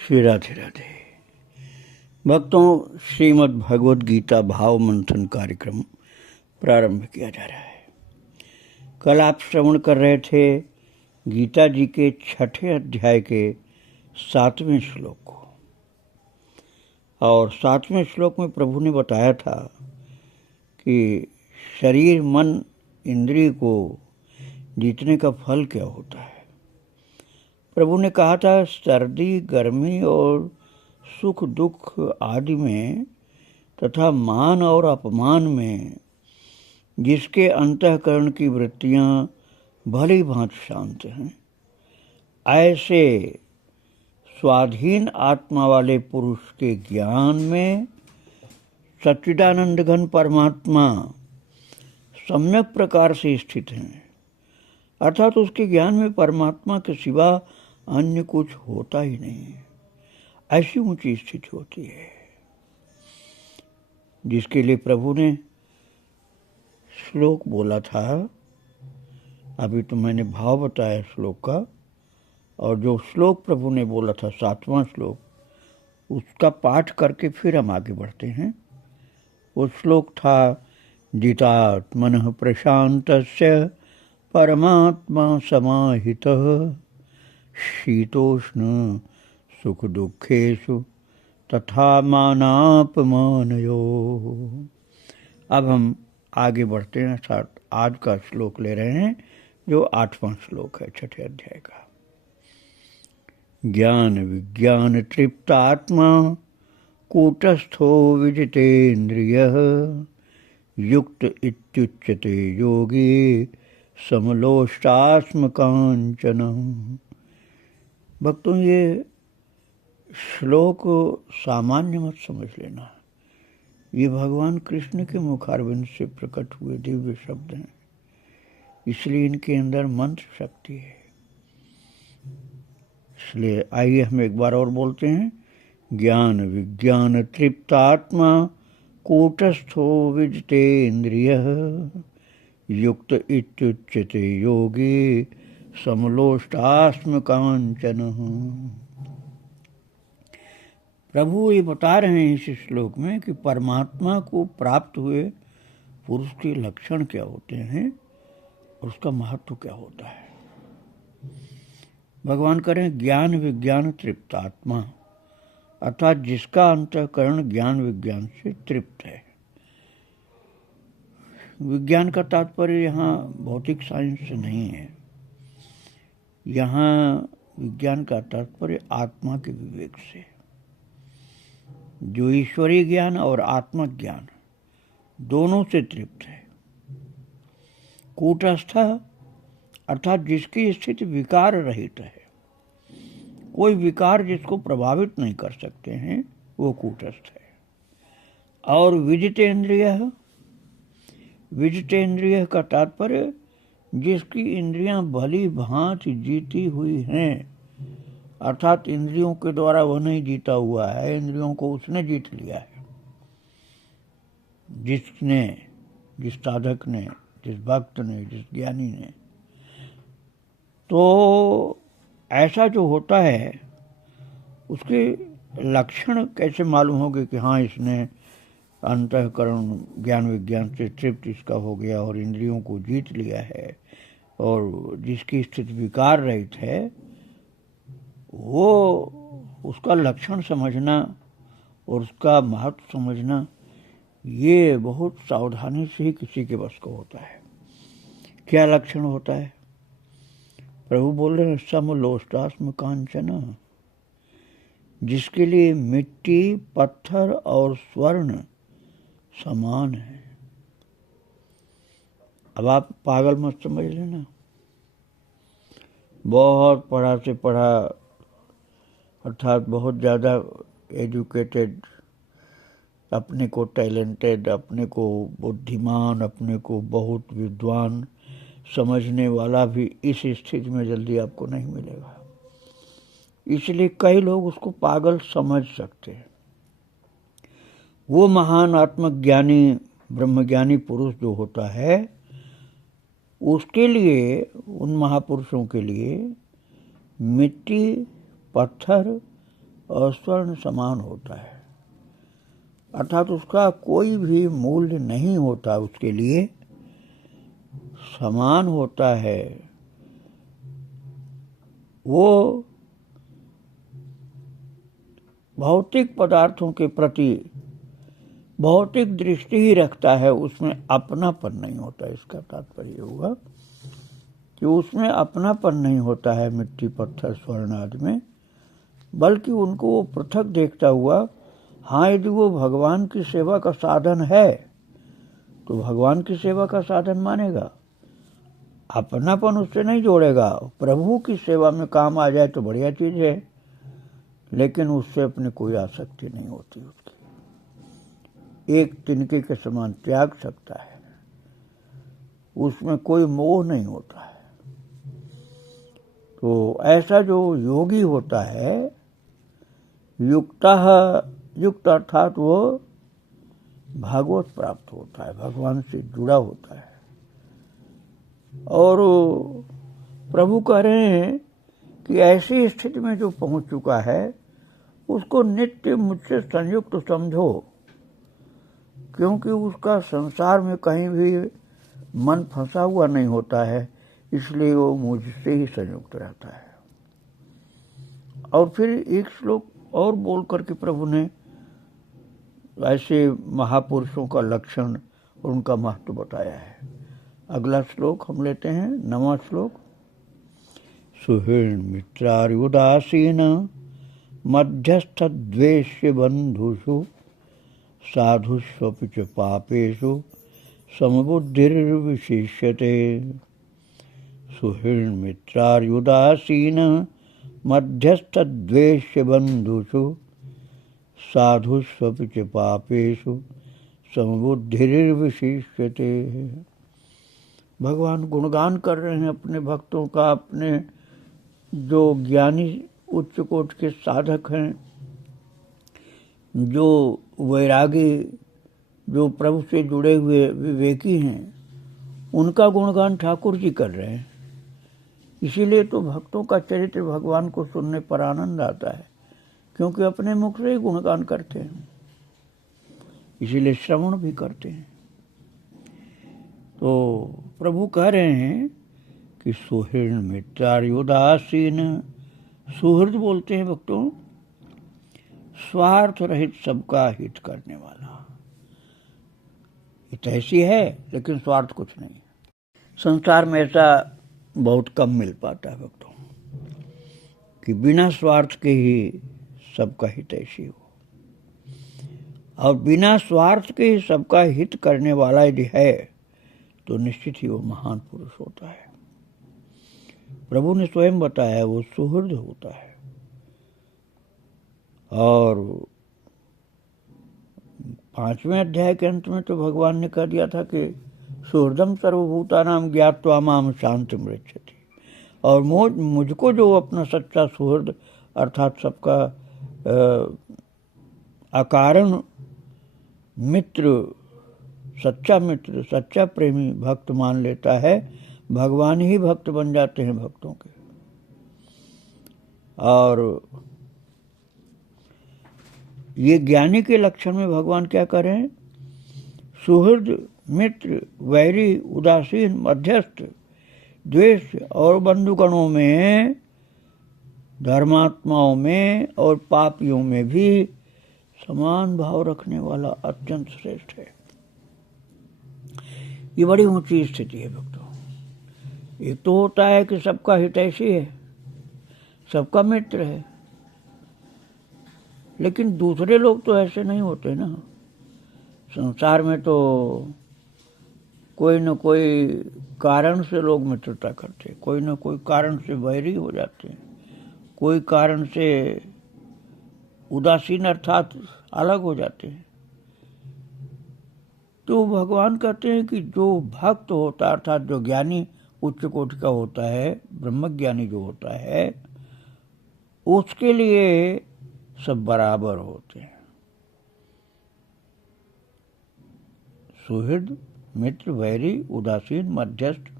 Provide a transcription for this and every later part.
श्री राधे राधे। भक्तों, श्रीमद् भगवद गीता भाव मंथन कार्यक्रम प्रारंभ किया जा रहा है। कल आप श्रवण कर रहे थे गीता जी के 6ठे अध्याय के 7वें श्लोक को, और 7वें श्लोक में प्रभु ने बताया था कि शरीर मन इंद्रिय को जीतने का फल क्या होता है। प्रभु ने कहा था सर्दी गर्मी और सुख दुख आदि में तथा मान और अपमान में जिसके अंतःकरण की वृत्तियां भली भांति शांत हैं, ऐसे स्वाधीन आत्मा वाले पुरुष के ज्ञान में सच्चिदानंद घन परमात्मा सम्यक प्रकार से स्थित हैं, अर्थात उसके ज्ञान में परमात्मा के सिवा अन्य कुछ होता ही नहीं है। ऐसी ऊंची स्थिति होती है जिसके लिए प्रभु ने श्लोक बोला था। अभी तो मैंने भाव बताया श्लोक का, और जो श्लोक प्रभु ने बोला था 7वां श्लोक, उसका पाठ करके फिर हम आगे बढ़ते हैं। वो श्लोक था जितात्मनः प्रशान्तस्य परमात्मा समाहितः शीतोष्ण सुख दुखेषु तथा मानापमानयो। अब हम आगे बढ़ते हैं। आज का श्लोक ले रहे हैं जो 8वां श्लोक है 6ठे अध्याय का। ज्ञान विज्ञान तृप्तात्मा कूटस्थो विजितेन्द्रियः युक्त इत्युच्यते योगी समलोष्टास्म कांचनः। भक्तों, ये श्लोक सामान्य मत समझ लेना। ये भगवान कृष्ण के मुखारविंद से प्रकट हुए दिव्य शब्द हैं, इसलिए इनके अंदर मंत्र शक्ति है। इसलिए आइए हम एक बार और बोलते हैं। ज्ञान विज्ञान तृप्तात्मा कूटस्थो विजितेन्द्रियः युक्त इत्युच्यते योगी समलोष्टास्म कांचनः। प्रभु ये बता रहे हैं इस श्लोक में कि परमात्मा को प्राप्त हुए पुरुष के लक्षण क्या होते हैं और उसका महत्व क्या होता है। भगवान करें ज्ञान विज्ञान तृप्तात्मा, अर्थात जिसका अंतःकरण ज्ञान विज्ञान से तृप्त है। विज्ञान का तात्पर्य यहाँ भौतिक साइंस से नहीं है। यहाँ विज्ञान का तात्पर्य आत्मा के विवेक से, जो ईश्वरीय ज्ञान और आत्मक ज्ञान दोनों से तृप्त है। कूटस्थ अर्थात जिसकी स्थिति विकार रहित है, कोई विकार जिसको प्रभावित नहीं कर सकते हैं, वो कूटस्थ है। और विजितेन्द्रिय का तात्पर्य जिसकी इंद्रियां भली भांति जीती हुई हैं, अर्थात इंद्रियों के द्वारा वह नहीं जीता हुआ है, इंद्रियों को उसने जीत लिया है। जिस साधक ने, जिस भक्त ने, जिस ज्ञानी ने। तो ऐसा जो होता है उसके लक्षण कैसे मालूम होंगे कि हाँ, इसने अंतःकरण ज्ञान विज्ञान से तृप्त इसका हो गया और इंद्रियों को जीत लिया है, और जिसकी स्थिति विकार रहित है, वो उसका लक्षण समझना और उसका महत्व समझना, ये बहुत सावधानी से ही किसी के बस को होता है। क्या लक्षण होता है? प्रभु बोल रहे हैं समलोष्टास्म कांचन, जिसके लिए मिट्टी पत्थर और स्वर्ण समान है। अब आप पागल मत समझ लेना। बहुत पढ़ा से पढ़ा, अर्थात बहुत ज़्यादा एजुकेटेड, अपने को टैलेंटेड, अपने को बुद्धिमान, अपने को बहुत विद्वान समझने वाला भी इस स्थिति में जल्दी आपको नहीं मिलेगा। इसलिए कई लोग उसको पागल समझ सकते हैं। वो महान आत्मज्ञानी ब्रह्मज्ञानी पुरुष जो होता है, उसके लिए, उन महापुरुषों के लिए मिट्टी, पत्थर और स्वर्ण समान होता है, अर्थात उसका कोई भी मूल्य नहीं होता, उसके लिए समान होता है। वो भौतिक पदार्थों के प्रति भौतिक दृष्टि ही रखता है, उसमें अपनापन नहीं होता। इसका तात्पर्य होगा कि उसमें अपनापन नहीं होता है मिट्टी, पत्थर, स्वर्ण आदि में, बल्कि उनको वो पृथक देखता हुआ, हाँ यदि वो भगवान की सेवा का साधन है तो भगवान की सेवा का साधन मानेगा, अपनापन उससे नहीं जोड़ेगा। प्रभु की सेवा में काम आ जाए तो बढ़िया चीज है, लेकिन उससे अपनी कोई आसक्ति नहीं होती। उसकी एक तिनके के समान त्याग सकता है, उसमें कोई मोह नहीं होता है। तो ऐसा जो योगी होता है, युक्त अर्थात वो भागवत प्राप्त होता है, भगवान से जुड़ा होता है। और प्रभु कह रहे हैं कि ऐसी स्थिति में जो पहुंच चुका है उसको नित्य मुझसे संयुक्त समझो, क्योंकि उसका संसार में कहीं भी मन फंसा हुआ नहीं होता है, इसलिए वो मुझसे ही संयुक्त रहता है। और फिर एक श्लोक और बोल करके प्रभु ने ऐसे महापुरुषों का लक्षण और उनका महत्व बताया है। अगला श्लोक हम लेते हैं, 9वां श्लोक। सुहृन् मित्रार्युदासीन मध्यस्थ द्वेष्य बंधुषु साधुष्वपि च पापेषु समबुद्धिर्विशिष्यते। सुहृन् मित्रार्युदासीन मध्यस्थ द्वेष्य बंधुषु साधुष्वपि च पापेषु समबुद्धिर्विशिष्यते। भगवान गुणगान कर रहे हैं अपने भक्तों का, अपने जो ज्ञानी उच्च कोटि के साधक हैं, जो वैरागी, जो प्रभु से जुड़े हुए विवेकी हैं, उनका गुणगान ठाकुर जी कर रहे हैं। इसीलिए तो भक्तों का चरित्र भगवान को सुनने पर आनंद आता है, क्योंकि अपने मुख से ही गुणगान करते हैं, इसीलिए श्रवण भी करते हैं। तो प्रभु कह रहे हैं कि सुहृद मित्रार्युदासीन, सुहृद बोलते हैं भक्तों, स्वार्थ रहित सबका हित करने वाला। हित ऐसी है लेकिन स्वार्थ कुछ नहीं। संसार में ऐसा बहुत कम मिल पाता है भक्तों कि बिना स्वार्थ के ही सबका हित ऐसी हो, और बिना स्वार्थ के ही सबका हित करने वाला यदि है तो निश्चित ही वो महान पुरुष होता है। प्रभु ने स्वयं बताया वो सुहृद होता है। और 5वें अध्याय के अंत में तो भगवान ने कह दिया था कि सुहृदम सर्वभूतानां ज्ञात्वा माम शांतिं मृच्छति। और मुझको जो अपना सच्चा सुहृद अर्थात सबका अकारण मित्र, सच्चा मित्र, सच्चा प्रेमी भक्त मान लेता है, भगवान ही भक्त बन जाते हैं भक्तों के। और ये ज्ञानी के लक्षण में भगवान क्या करें? सुहृद, मित्र, वैरी, उदासीन, मध्यस्थ, द्वेष और बंधुगणों में, धर्मात्माओं में और पापियों में भी समान भाव रखने वाला अत्यंत श्रेष्ठ है। ये बड़ी ऊंची स्थिति है भक्तों। एक तो होता है कि सबका हितैषी है, सबका मित्र है, लेकिन दूसरे लोग तो ऐसे नहीं होते ना। संसार में तो कोई न कोई कारण से लोग मित्रता करते, कोई न कोई कारण से वैरी हो जाते हैं, कोई कारण से उदासीन अर्थात अलग हो जाते हैं। तो भगवान कहते हैं कि जो भक्त होता है अर्थात जो ज्ञानी उच्च कोटि का होता है, ब्रह्मज्ञानी जो होता है, उसके लिए सब बराबर होते हैं। सुहृद, मित्र, वैरी, उदासीन, मध्यस्थ।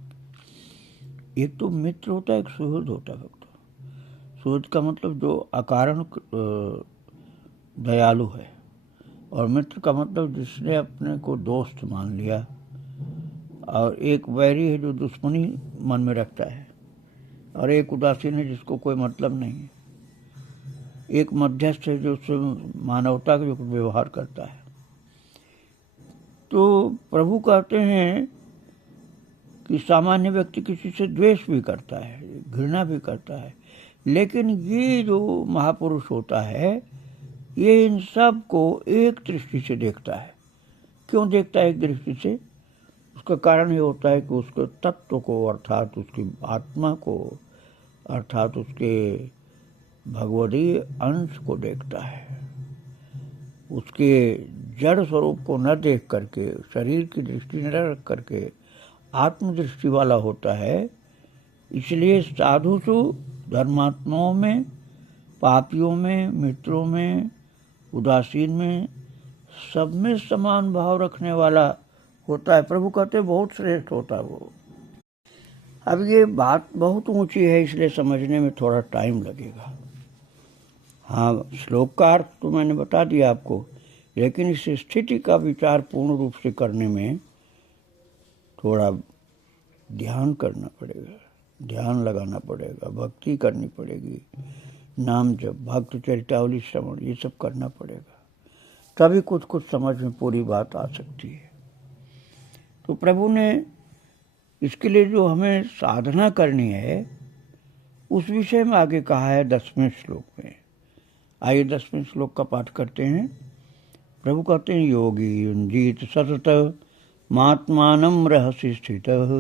एक तो मित्र होता है, एक सुहृद होता है भक्त। सूद का मतलब जो अकारण दयालु है, और मित्र का मतलब जिसने अपने को दोस्त मान लिया, और एक वैरी है जो दुश्मनी मन में रखता है, और एक उदासीन है जिसको कोई मतलब नहीं है, एक मध्यस्थ है जो उससे मानवता का जो व्यवहार करता है। तो प्रभु कहते हैं कि सामान्य व्यक्ति किसी से द्वेष भी करता है, घृणा भी करता है, लेकिन ये जो महापुरुष होता है ये इन सब को एक दृष्टि से देखता है। क्यों देखता है एक दृष्टि से? उसका कारण ये होता है कि उसके तत्व को, अर्थात उसकी आत्मा को, अर्थात उसके भगवदीय अंश को देखता है। उसके जड़ स्वरूप को न देख करके, शरीर की दृष्टि न रख करके आत्मदृष्टि वाला होता है। इसलिए साधुसु, धर्मात्माओं में, पापियों में, मित्रों में, उदासीन में, सब में समान भाव रखने वाला होता है। प्रभु कहते बहुत श्रेष्ठ होता है वो। अब ये बात बहुत ऊंची है, इसलिए समझने में थोड़ा टाइम लगेगा। हाँ, श्लोक का अर्थ तो मैंने बता दिया आपको, लेकिन इस स्थिति का विचार पूर्ण रूप से करने में थोड़ा ध्यान करना पड़ेगा, ध्यान लगाना पड़ेगा, भक्ति करनी पड़ेगी, नाम जप, भक्त चरितावली श्रवण, ये सब करना पड़ेगा, तभी कुछ कुछ समझ में पूरी बात आ सकती है। तो प्रभु ने इसके लिए जो हमें साधना करनी है उस विषय में आगे कहा है 10वें श्लोक में। आइए 10वें श्लोक का पाठ करते हैं। प्रभु कहते हैं, योगी युंजीत सतत महात्मानं रहसि स्थितः,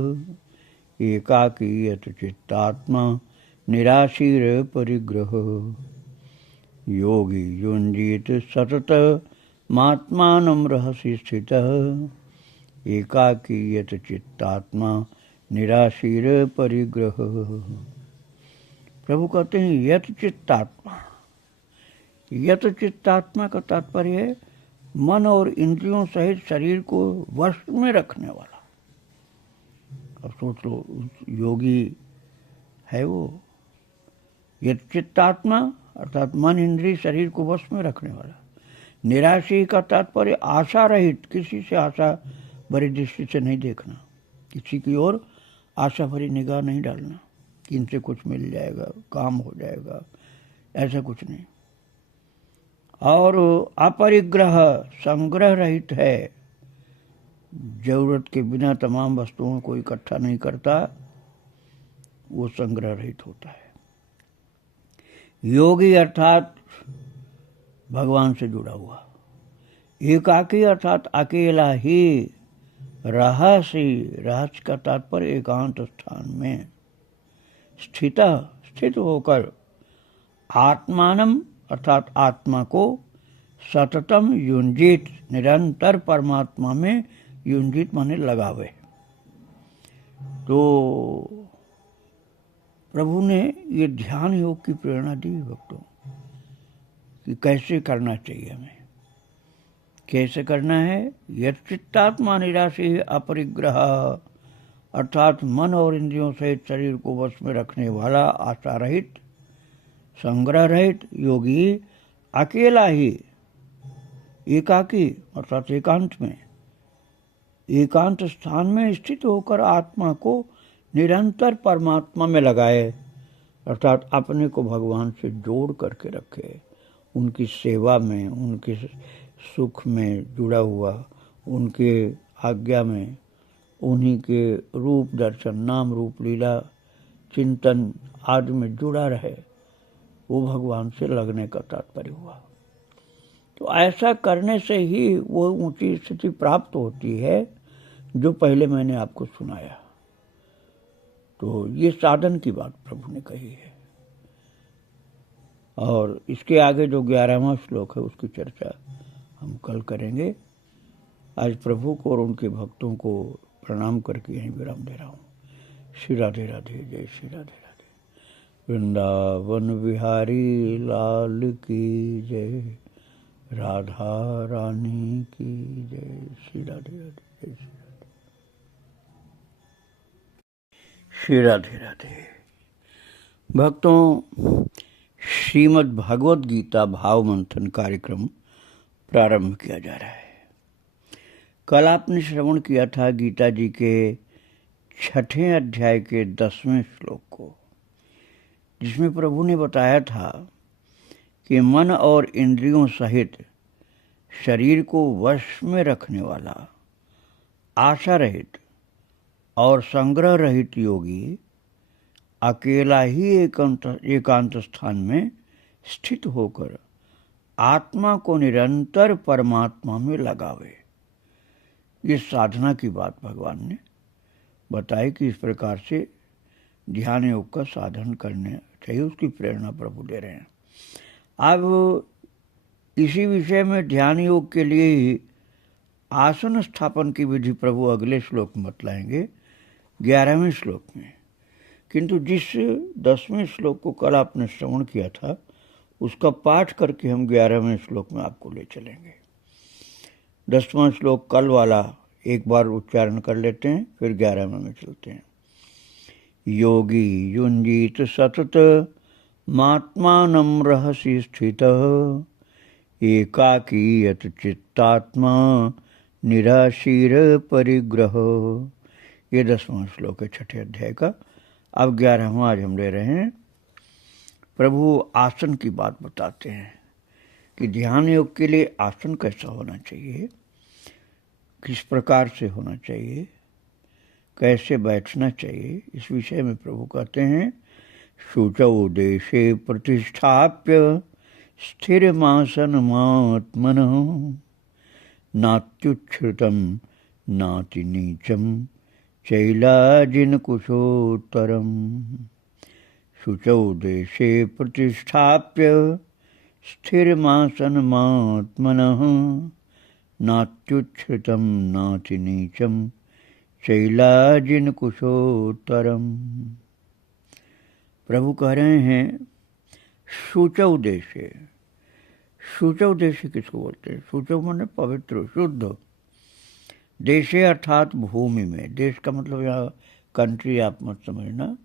एकाकी यत चित्तात्मा निराशीर परिग्रह। योगी युंजीत सतत महात्मानं रहसि स्थितः, एकाकी यत चित्तात्मा निराशीर परिग्रह। प्रभु कहते हैं यत चित्तात्मा। यत चित्तात्मा का तात्पर्य है मन और इंद्रियों सहित शरीर को वश में रखने वाला। अब सोच लो, योगी है वो। यत चित्तात्मा अर्थात मन, इंद्रिय, शरीर को वश में रखने वाला। निराशी का तात्पर्य आशा रहित, किसी से आशा भरी दृष्टि से नहीं देखना, किसी की ओर आशा भरी निगाह नहीं डालना कि इनसे कुछ मिल जाएगा, काम हो जाएगा, ऐसा कुछ नहीं। और अपरिग्रह, संग्रह रहित है, जरूरत के बिना तमाम वस्तुओं को इकट्ठा नहीं करता, वो संग्रह रहित होता है। योगी अर्थात भगवान से जुड़ा हुआ। एकाकी अर्थात अकेला ही। रहस्य, रहस्य का तात्पर्य एकांत स्थान में स्थित होकर। आत्मानम अर्थात आत्मा को, सततम युंजित, निरंतर परमात्मा में युंजित माने लगावे। तो प्रभु ने ये ध्यान योग की प्रेरणा दी भक्तों कि कैसे करना चाहिए हमें, कैसे करना है। यत चित्तात्मा निराशी अपरिग्रह अर्थात मन और इंद्रियों सहित शरीर को वश में रखने वाला, आशा रहित, संग्रह रहित योगी अकेला ही, एकाकी अर्थात एकांत में, एकांत स्थान में स्थित होकर आत्मा को निरंतर परमात्मा में लगाए, अर्थात अपने को भगवान से जोड़ करके रखे, उनकी सेवा में, उनके सुख में जुड़ा हुआ, उनके आज्ञा में, उन्हीं के रूप दर्शन, नाम रूप लीला चिंतन आदि में जुड़ा रहे, वो भगवान से लगने का तात्पर्य हुआ। तो ऐसा करने से ही वो ऊंची स्थिति प्राप्त होती है जो पहले मैंने आपको सुनाया। तो ये साधन की बात प्रभु ने कही है। और इसके आगे जो 11वां श्लोक है उसकी चर्चा हम कल करेंगे। आज प्रभु को और उनके भक्तों को प्रणाम करके यहीं विराम दे रहा हूँ। श्री राधे राधे, जय श्री राधे राधे। वृंदावन बिहारी लाल की जय, राधा रानी की जय। श्री राधे राधे, जय श्री राधे। श्री राधे राधे। भक्तों, श्रीमद् भगवद गीता भाव मंथन कार्यक्रम प्रारंभ किया जा रहा है। कल आपने श्रवण किया था गीता जी के 6ठे अध्याय के 10वें श्लोक को, जिसमें प्रभु ने बताया था कि मन और इंद्रियों सहित शरीर को वश में रखने वाला आशा रहित और संग्रह रहित योगी अकेला ही एकांत स्थान में स्थित होकर आत्मा को निरंतर परमात्मा में लगावे। इस साधना की बात भगवान ने बताई कि इस प्रकार से ध्यान योग का साधन करने चाहिए, उसकी प्रेरणा प्रभु दे रहे हैं। अब इसी विषय में ध्यान योग के लिए ही आसन स्थापन की विधि प्रभु अगले श्लोक में बतलाएंगे, 11वें श्लोक में। किंतु जिस 10वें श्लोक को कल आपने श्रवण किया था, उसका पाठ करके हम 11वें श्लोक में आपको ले चलेंगे। 10वां श्लोक कल वाला एक बार उच्चारण कर लेते हैं, फिर 11वें में चलते हैं। योगी युंजीत सतत मात्मानं रहसि स्थितः एकाकी यत चित्तात्मा निराशीर परिग्रह। ये 10वां श्लोक है 6ठे अध्याय का। अब 11वां आज हम ले रहे हैं। प्रभु आसन की बात बताते हैं कि ध्यान योग के लिए आसन कैसा होना चाहिए, किस प्रकार से होना चाहिए, कैसे बैठना चाहिए। इस विषय में प्रभु कहते हैं, शुचौ देशे प्रतिष्ठाप्य स्थिरमासनमात्मनः नात्युच्छ्रितं नाति नीचं चैलाजिनकुशोत्तरम्। शुचौ देशे प्रतिष्ठाप्य स्थिरमासनमात्मनः नात्युच्छ्रितं नाति नीचं चैलाजिनकुशोत्तरम्। प्रभु कह रहे हैं शुचौ देशे। शुचौ देशे किसको बोलते हैं? शुचौ माने पवित्र, शुद्ध। देशे अर्थात भूमि में। देश का मतलब यहाँ कंट्री आप मत समझना,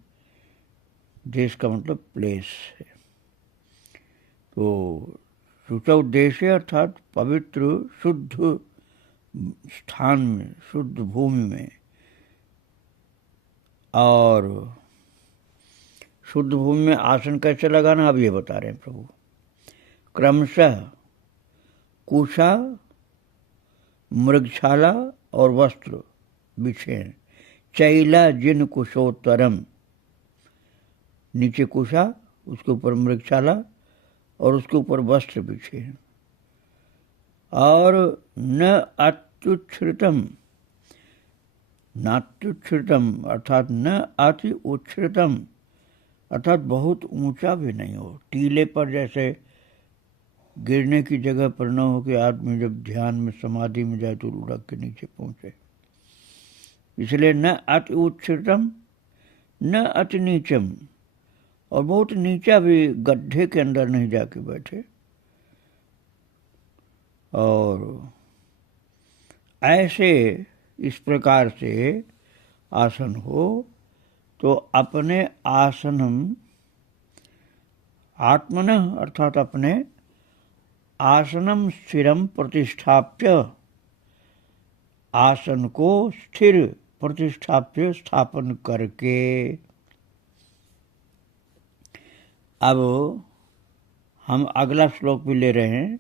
देश का मतलब प्लेस है। तो शुचौ देशे अर्थात पवित्र शुद्ध स्थान में, शुद्ध भूमि में। और शुद्ध भूमि में आसन कैसे लगाना, अब ये बता रहे हैं प्रभु। क्रमशः कुशा, मृगशाला और वस्त्र बिछे। चैला जिन कुशोत्तरम, नीचे कुशा, उसके ऊपर मृगशाला और उसके ऊपर वस्त्र बिछे। और न अत्युच्छ्रितम, नात्युच्छ्रितम अर्थात न अति उच्छ्रितम अर्थात बहुत ऊंचा भी नहीं हो। टीले पर जैसे गिरने की जगह पर न हो कि आदमी जब ध्यान में समाधि में जाए तो लुढ़क के नीचे पहुंचे। इसलिए न अति उच्छ्रितम न अति नीचम, और बहुत नीचा भी गड्ढे के अंदर नहीं जाके बैठे। और ऐसे इस प्रकार से आसन हो तो अपने आसनम आत्मनः अर्थात अपने आसनम स्थिरम प्रतिष्ठाप्य, आसन को स्थिर प्रतिष्ठाप्य स्थापन करके। अब हम अगला श्लोक भी ले रहे हैं,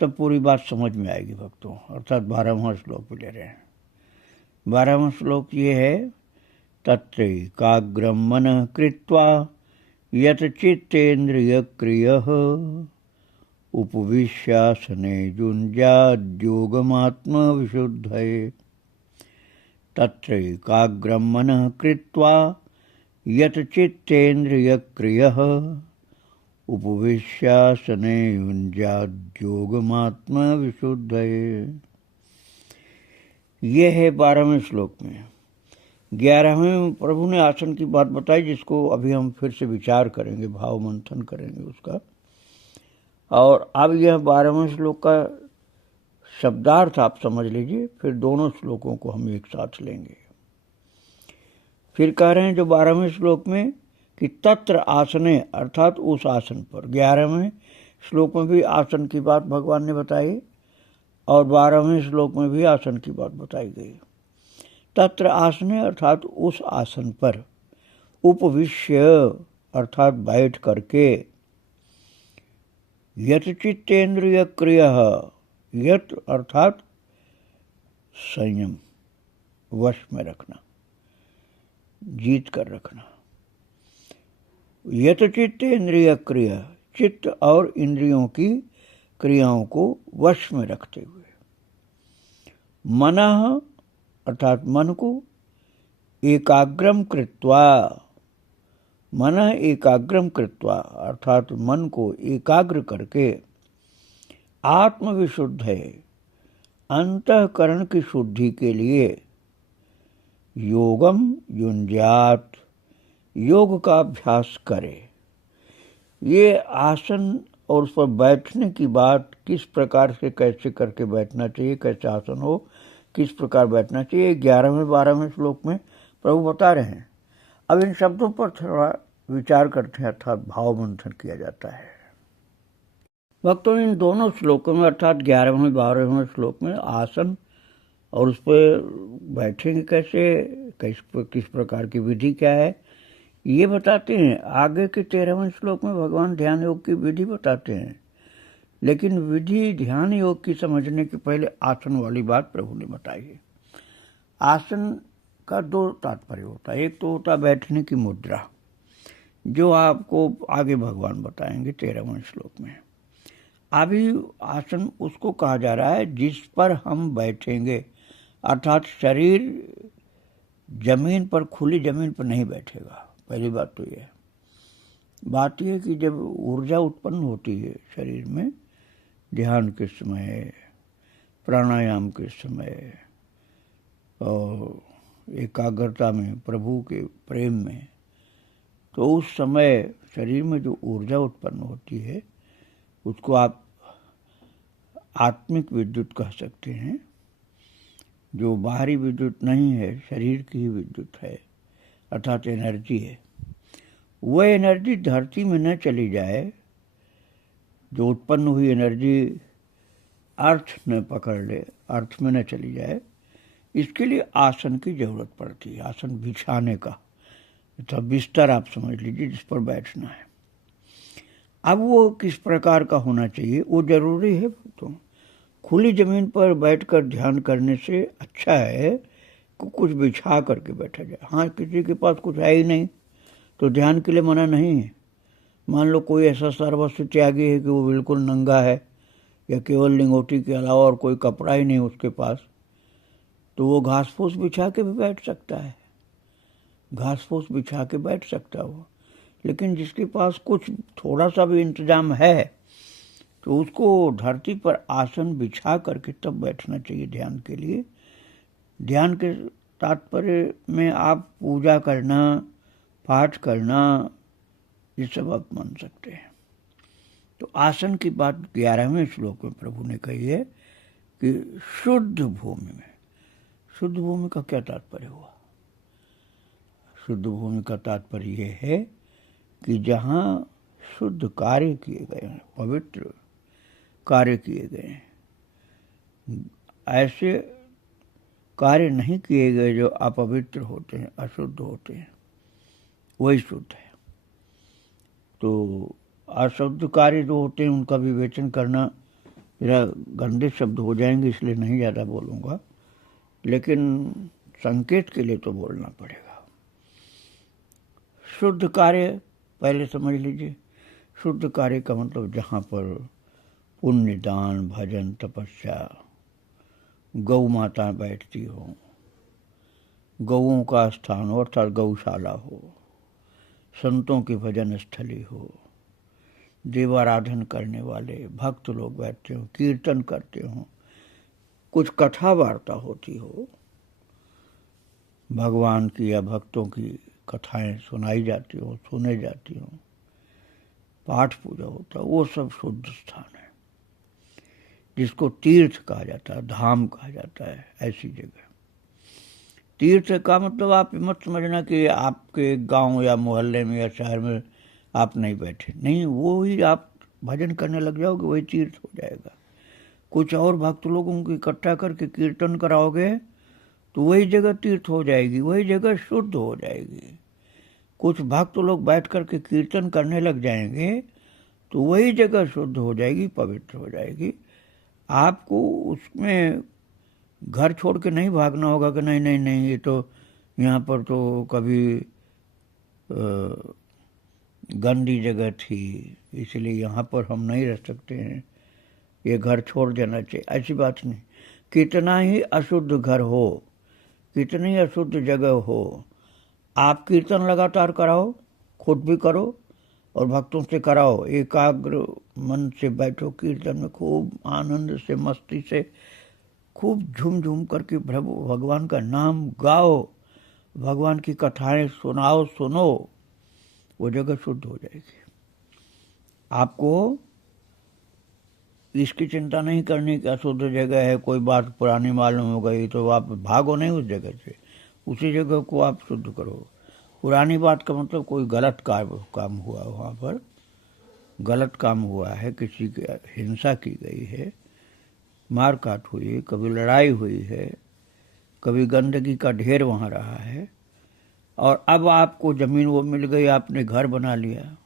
तब पूरी बात समझ में आएगी भक्तों। अर्थात 12वां श्लोक भी ले रहे हैं। 12वां श्लोक ये है, तत्रैकाग्रं मनः कृत्वा यत चित्तेन्द्रियक्रियः उपविश्यासने युञ्ज्याद्योगमात्मविशुद्धये। तत्रैकाग्रं मनः कृत्वा यत चित्तेन्द्रियक्रियः उपविश्यासने युञ्ज्याद्योगमात्मविशुद्धये। ये है 12वें श्लोक में। 11वें प्रभु ने आसन की बात बताई, जिसको अभी हम फिर से विचार करेंगे, भाव मंथन करेंगे उसका। और अब यह 12वें श्लोक का शब्दार्थ आप समझ लीजिए, फिर दोनों श्लोकों को हम एक साथ लेंगे। फिर कह रहे हैं जो 12वें श्लोक में कि तत्र आसने अर्थात उस आसन पर। 11वें श्लोक में भी आसन की बात भगवान ने बताई और 12वें श्लोक में भी आसन की बात बताई गई। तत्र आसने अर्थात उस आसन पर, उपविश्य अर्थात बैठ करके, यत चित्तेन्द्रिय क्रिय, यत अर्थात संयम, वश में रखना, जीत कर रखना। यत चित्तेन्द्रिय क्रिय, चित्त और इंद्रियों की क्रियाओं को वश में रखते हुए। मनः अर्थात मन को, एकाग्रम कृत्वा, मनः एकाग्रम कृत्वा अर्थात मन को एकाग्र करके, आत्मविशुद्ध है, अंतःकरण की शुद्धि के लिए, योगम युञ्जात, योग का अभ्यास करे। ये आसन और उस पर बैठने की बात किस प्रकार से कैसे करके बैठना चाहिए, कैसे आसन हो, किस प्रकार बैठना चाहिए, 11वें 12वें श्लोक में प्रभु बता रहे हैं। अब इन शब्दों पर थोड़ा विचार करते हैं, अर्थात भाव मंथन किया जाता है। भक्तों, इन दोनों श्लोकों में अर्थात 11वें 12वें श्लोक में आसन और उस पर बैठेंगे कैसे, किस प्रकार की विधि क्या है, ये बताते हैं। आगे के 13वें श्लोक में भगवान ध्यान योग की विधि बताते हैं, लेकिन विधि ध्यान योग की समझने के पहले आसन वाली बात प्रभु ने बताई है। आसन का दो तात्पर्य होता है। एक तो होता बैठने की मुद्रा, जो आपको आगे भगवान बताएंगे 13वें श्लोक में। अभी आसन उसको कहा जा रहा है जिस पर हम बैठेंगे, अर्थात शरीर जमीन पर, खुली जमीन पर नहीं बैठेगा। पहली बात तो यह है। बात यह कि जब ऊर्जा उत्पन्न होती है शरीर में, ध्यान के समय, प्राणायाम के समय और एकाग्रता में, प्रभु के प्रेम में, तो उस समय शरीर में जो ऊर्जा उत्पन्न होती है उसको आप आत्मिक विद्युत कह सकते हैं, जो बाहरी विद्युत नहीं है, शरीर की ही विद्युत है, अर्थात एनर्जी है। वह एनर्जी धरती में न चली जाए, जो उत्पन्न हुई एनर्जी अर्थ न पकड़ ले, अर्थ में न चली जाए, इसके लिए आसन की जरूरत पड़ती है। आसन बिछाने का, तो बिस्तर आप समझ लीजिए जिस पर बैठना है। अब वो किस प्रकार का होना चाहिए वो जरूरी है। तो खुली जमीन पर बैठकर ध्यान करने से अच्छा है कि कुछ बिछा करके बैठा जाए। हाँ, किसी के पास कुछ है ही नहीं तो ध्यान के लिए मना नहीं है। मान लो कोई ऐसा सर्वस्व त्यागी है कि वो बिल्कुल नंगा है, या केवल लिंगोटी के अलावा और कोई कपड़ा ही नहीं उसके पास, तो वो घास फूस बिछा के भी बैठ सकता है, घास फूस बिछा के बैठ सकता है वो। लेकिन जिसके पास कुछ थोड़ा सा भी इंतजाम है तो उसको धरती पर आसन बिछा करके तब बैठना चाहिए ध्यान के लिए। ध्यान के तात्पर्य में आप पूजा करना, पाठ करना, ये सब आप मान सकते हैं। तो आसन की बात 11वें श्लोक में प्रभु ने कही है कि शुद्ध भूमि में। शुद्ध भूमि का क्या तात्पर्य हुआ? शुद्ध भूमि का तात्पर्य यह है कि जहाँ शुद्ध कार्य किए गए हैं, पवित्र कार्य किए गए हैं, ऐसे कार्य नहीं किए गए जो अपवित्र होते हैं, अशुद्ध होते हैं, वही शुद्ध है। तो अशुद्ध कार्य जो होते हैं उनका विवेचन करना मेरा गंदे शब्द हो जाएंगे, इसलिए नहीं ज़्यादा बोलूँगा, लेकिन संकेत के लिए तो बोलना पड़ेगा। शुद्ध कार्य पहले समझ लीजिए। शुद्ध कार्य का मतलब जहाँ पर पुण्य, दान, भजन, तपस्या, गौ माता बैठती हो, गौओं का स्थान हो अर्थात गौशाला हो, संतों की भजन स्थली हो, देवाराधन करने वाले भक्त लोग बैठते हो, कीर्तन करते हो, कुछ कथा वार्ता होती हो, भगवान की या भक्तों की कथाएं सुनाई जाती हो, सुने जाती हो, पाठ पूजा होता है, वो सब शुद्ध स्थान है, जिसको तीर्थ कहा जाता है, धाम कहा जाता है। ऐसी जगह तीर्थ का मतलब आप मत समझना कि आपके गांव या मोहल्ले में या शहर में आप नहीं बैठे, नहीं, वो ही आप भजन करने लग जाओगे, वही तीर्थ हो जाएगा। कुछ और भक्त लोगों को इकट्ठा करके कीर्तन कराओगे तो वही जगह तीर्थ हो जाएगी, वही जगह शुद्ध हो जाएगी। कुछ भक्त लोग बैठ करके कीर्तन करने लग जाएंगे तो वही जगह शुद्ध हो जाएगी, पवित्र हो जाएगी। आपको उसमें घर छोड़ के नहीं भागना होगा कि नहीं नहीं नहीं, ये तो यहाँ पर तो कभी गंदी जगह थी, इसलिए यहाँ पर हम नहीं रह सकते हैं, ये घर छोड़ देना चाहिए। ऐसी बात नहीं। कितना ही अशुद्ध घर हो, कितनी अशुद्ध जगह हो, आप कीर्तन लगातार कराओ, खुद भी करो और भक्तों से कराओ। एकाग्र मन से बैठो कीर्तन में, खूब आनंद से, मस्ती से, खूब झूम झूम करके प्रभु भगवान का नाम गाओ, भगवान की कथाएं सुनाओ, सुनो, वो जगह शुद्ध हो जाएगी। आपको इसकी चिंता नहीं करनी कि अशुद्ध जगह है, कोई बात पुरानी मालूम हो गई तो आप भागो नहीं उस जगह से, उसी जगह को आप शुद्ध करो। पुरानी बात का मतलब कोई गलत काम हुआ, वहाँ पर गलत काम हुआ है, किसी की हिंसा की गई है, मार काट हुई है, कभी लड़ाई हुई है, कभी गंदगी का ढेर वहाँ रहा है, और अब आपको जमीन वो मिल गई, आपने घर बना लिया,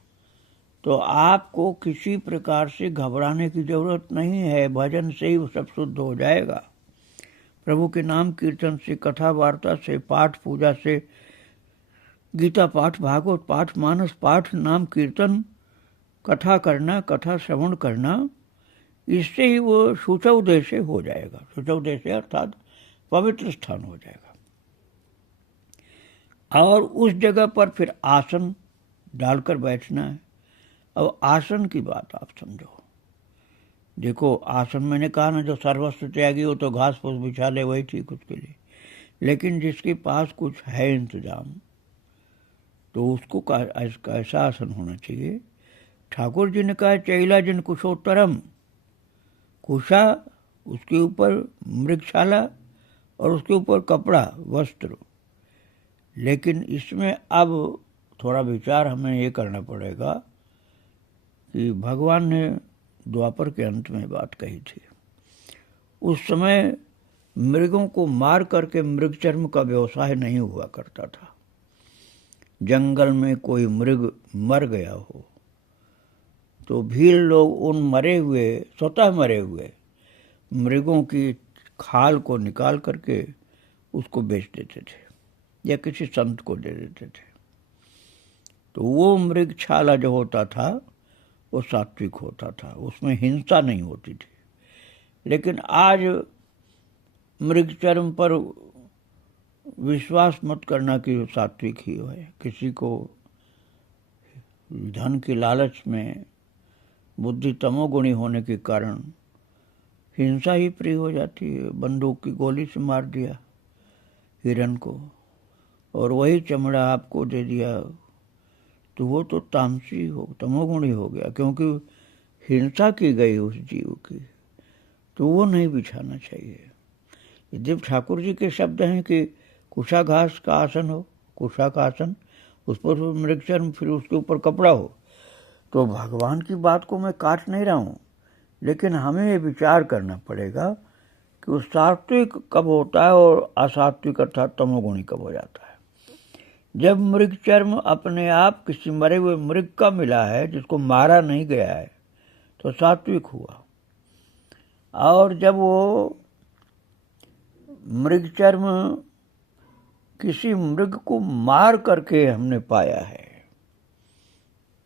तो आपको किसी प्रकार से घबराने की जरूरत नहीं है। भजन से ही वो सब शुद्ध हो जाएगा। प्रभु के नाम कीर्तन से, कथा वार्ता से, पाठ पूजा से, गीता पाठ, भागवत पाठ, मानस पाठ, नाम कीर्तन, कथा करना, कथा श्रवण करना, इससे ही वो शुचौदय से हो जाएगा। शुचौदय से अर्थात पवित्र स्थान हो जाएगा। और उस जगह पर फिर आसन डालकर बैठना है। अब आसन की बात आप समझो। देखो, आसन मैंने कहा ना, जो सर्वस्व त्यागी हो तो घास फूस बिछा ले, वही ठीक उसके लिए। लेकिन जिसके पास कुछ है इंतजाम, तो उसको कैसा आसन होना चाहिए? ठाकुर जी ने कहा, चैला जिन कुशोत्तरम, कुशा, उसके ऊपर मृगशाला और उसके ऊपर कपड़ा, वस्त्र। लेकिन इसमें अब थोड़ा विचार हमें ये करना पड़ेगा कि भगवान ने द्वापर के अंत में बात कही थी। उस समय मृगों को मार करके मृगचर्म का व्यवसाय नहीं हुआ करता था। जंगल में कोई मृग मर गया हो तो भील लोग उन मरे हुए, स्वतः मरे हुए मृगों की खाल को निकाल करके उसको बेच देते थे या किसी संत को दे देते थे। तो वो मृगशाला जो होता था वो सात्विक होता था, उसमें हिंसा नहीं होती थी। लेकिन आज मृगचर्म पर विश्वास मत करना कि वो सात्विक ही है। किसी को धन की लालच में बुद्धि तमोगुणी होने के कारण हिंसा ही प्रिय हो जाती है। बंदूक की गोली से मार दिया हिरन को और वही चमड़ा आपको दे दिया, तो वो तो तामसी हो, तमोगुणी हो गया, क्योंकि हिंसा की गई उस जीव की। तो वो नहीं बिछाना चाहिए। जब ठाकुर जी के शब्द हैं कि कुशा घास का आसन हो, कुशा का आसन, उस पर मृगचर्म, फिर उसके ऊपर कपड़ा हो, तो भगवान की बात को मैं काट नहीं रहा हूँ, लेकिन हमें ये विचार करना पड़ेगा कि वो सात्विक कब होता है और असात्विक अर्थात तमोगुणी कब हो जाता है। जब मृगचर्म अपने आप किसी मरे हुए मृग का मिला है, जिसको मारा नहीं गया है, तो सात्विक हुआ। और जब वो मृगचर्म किसी मृग को मार करके हमने पाया है,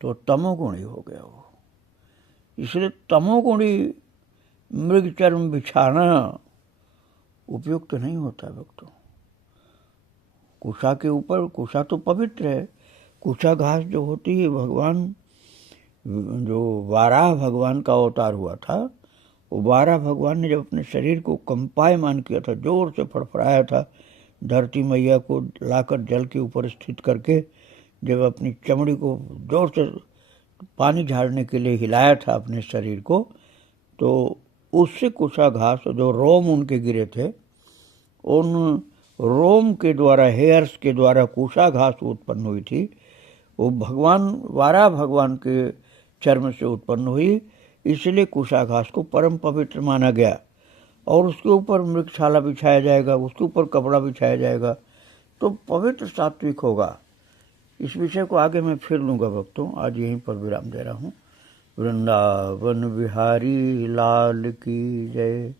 तो तमोगुणी हो गया वो। इसलिए तमोगुणी मृगचर्म बिछाना उपयुक्त नहीं होता भक्तों। कुशा के ऊपर, कुशा तो पवित्र है, कुशा घास जो होती है, भगवान जो वाराह भगवान का अवतार हुआ था, वो वाराह भगवान ने जब अपने शरीर को कंपायमान किया था, जोर से फड़फड़ाया था, धरती मैया को लाकर जल के ऊपर स्थित करके जब अपनी चमड़ी को जोर से पानी झाड़ने के लिए हिलाया था अपने शरीर को, तो उससे कुशा घास, जो रोम उनके गिरे थे, उन रोम के द्वारा, हेयर्स के द्वारा कुशा घास उत्पन्न हुई थी, वो वाराह भगवान के चर्म से उत्पन्न हुई, इसलिए कुशा घास को परम पवित्र माना गया और उसके ऊपर मृगशाला बिछाया जाएगा, उसके ऊपर कपड़ा बिछाया जाएगा तो पवित्र सात्विक होगा। इस विषय को आगे मैं फिर लूँगा भक्तों, आज यहीं पर विराम दे रहा हूँ। वृंदावन बिहारी लाल की जय,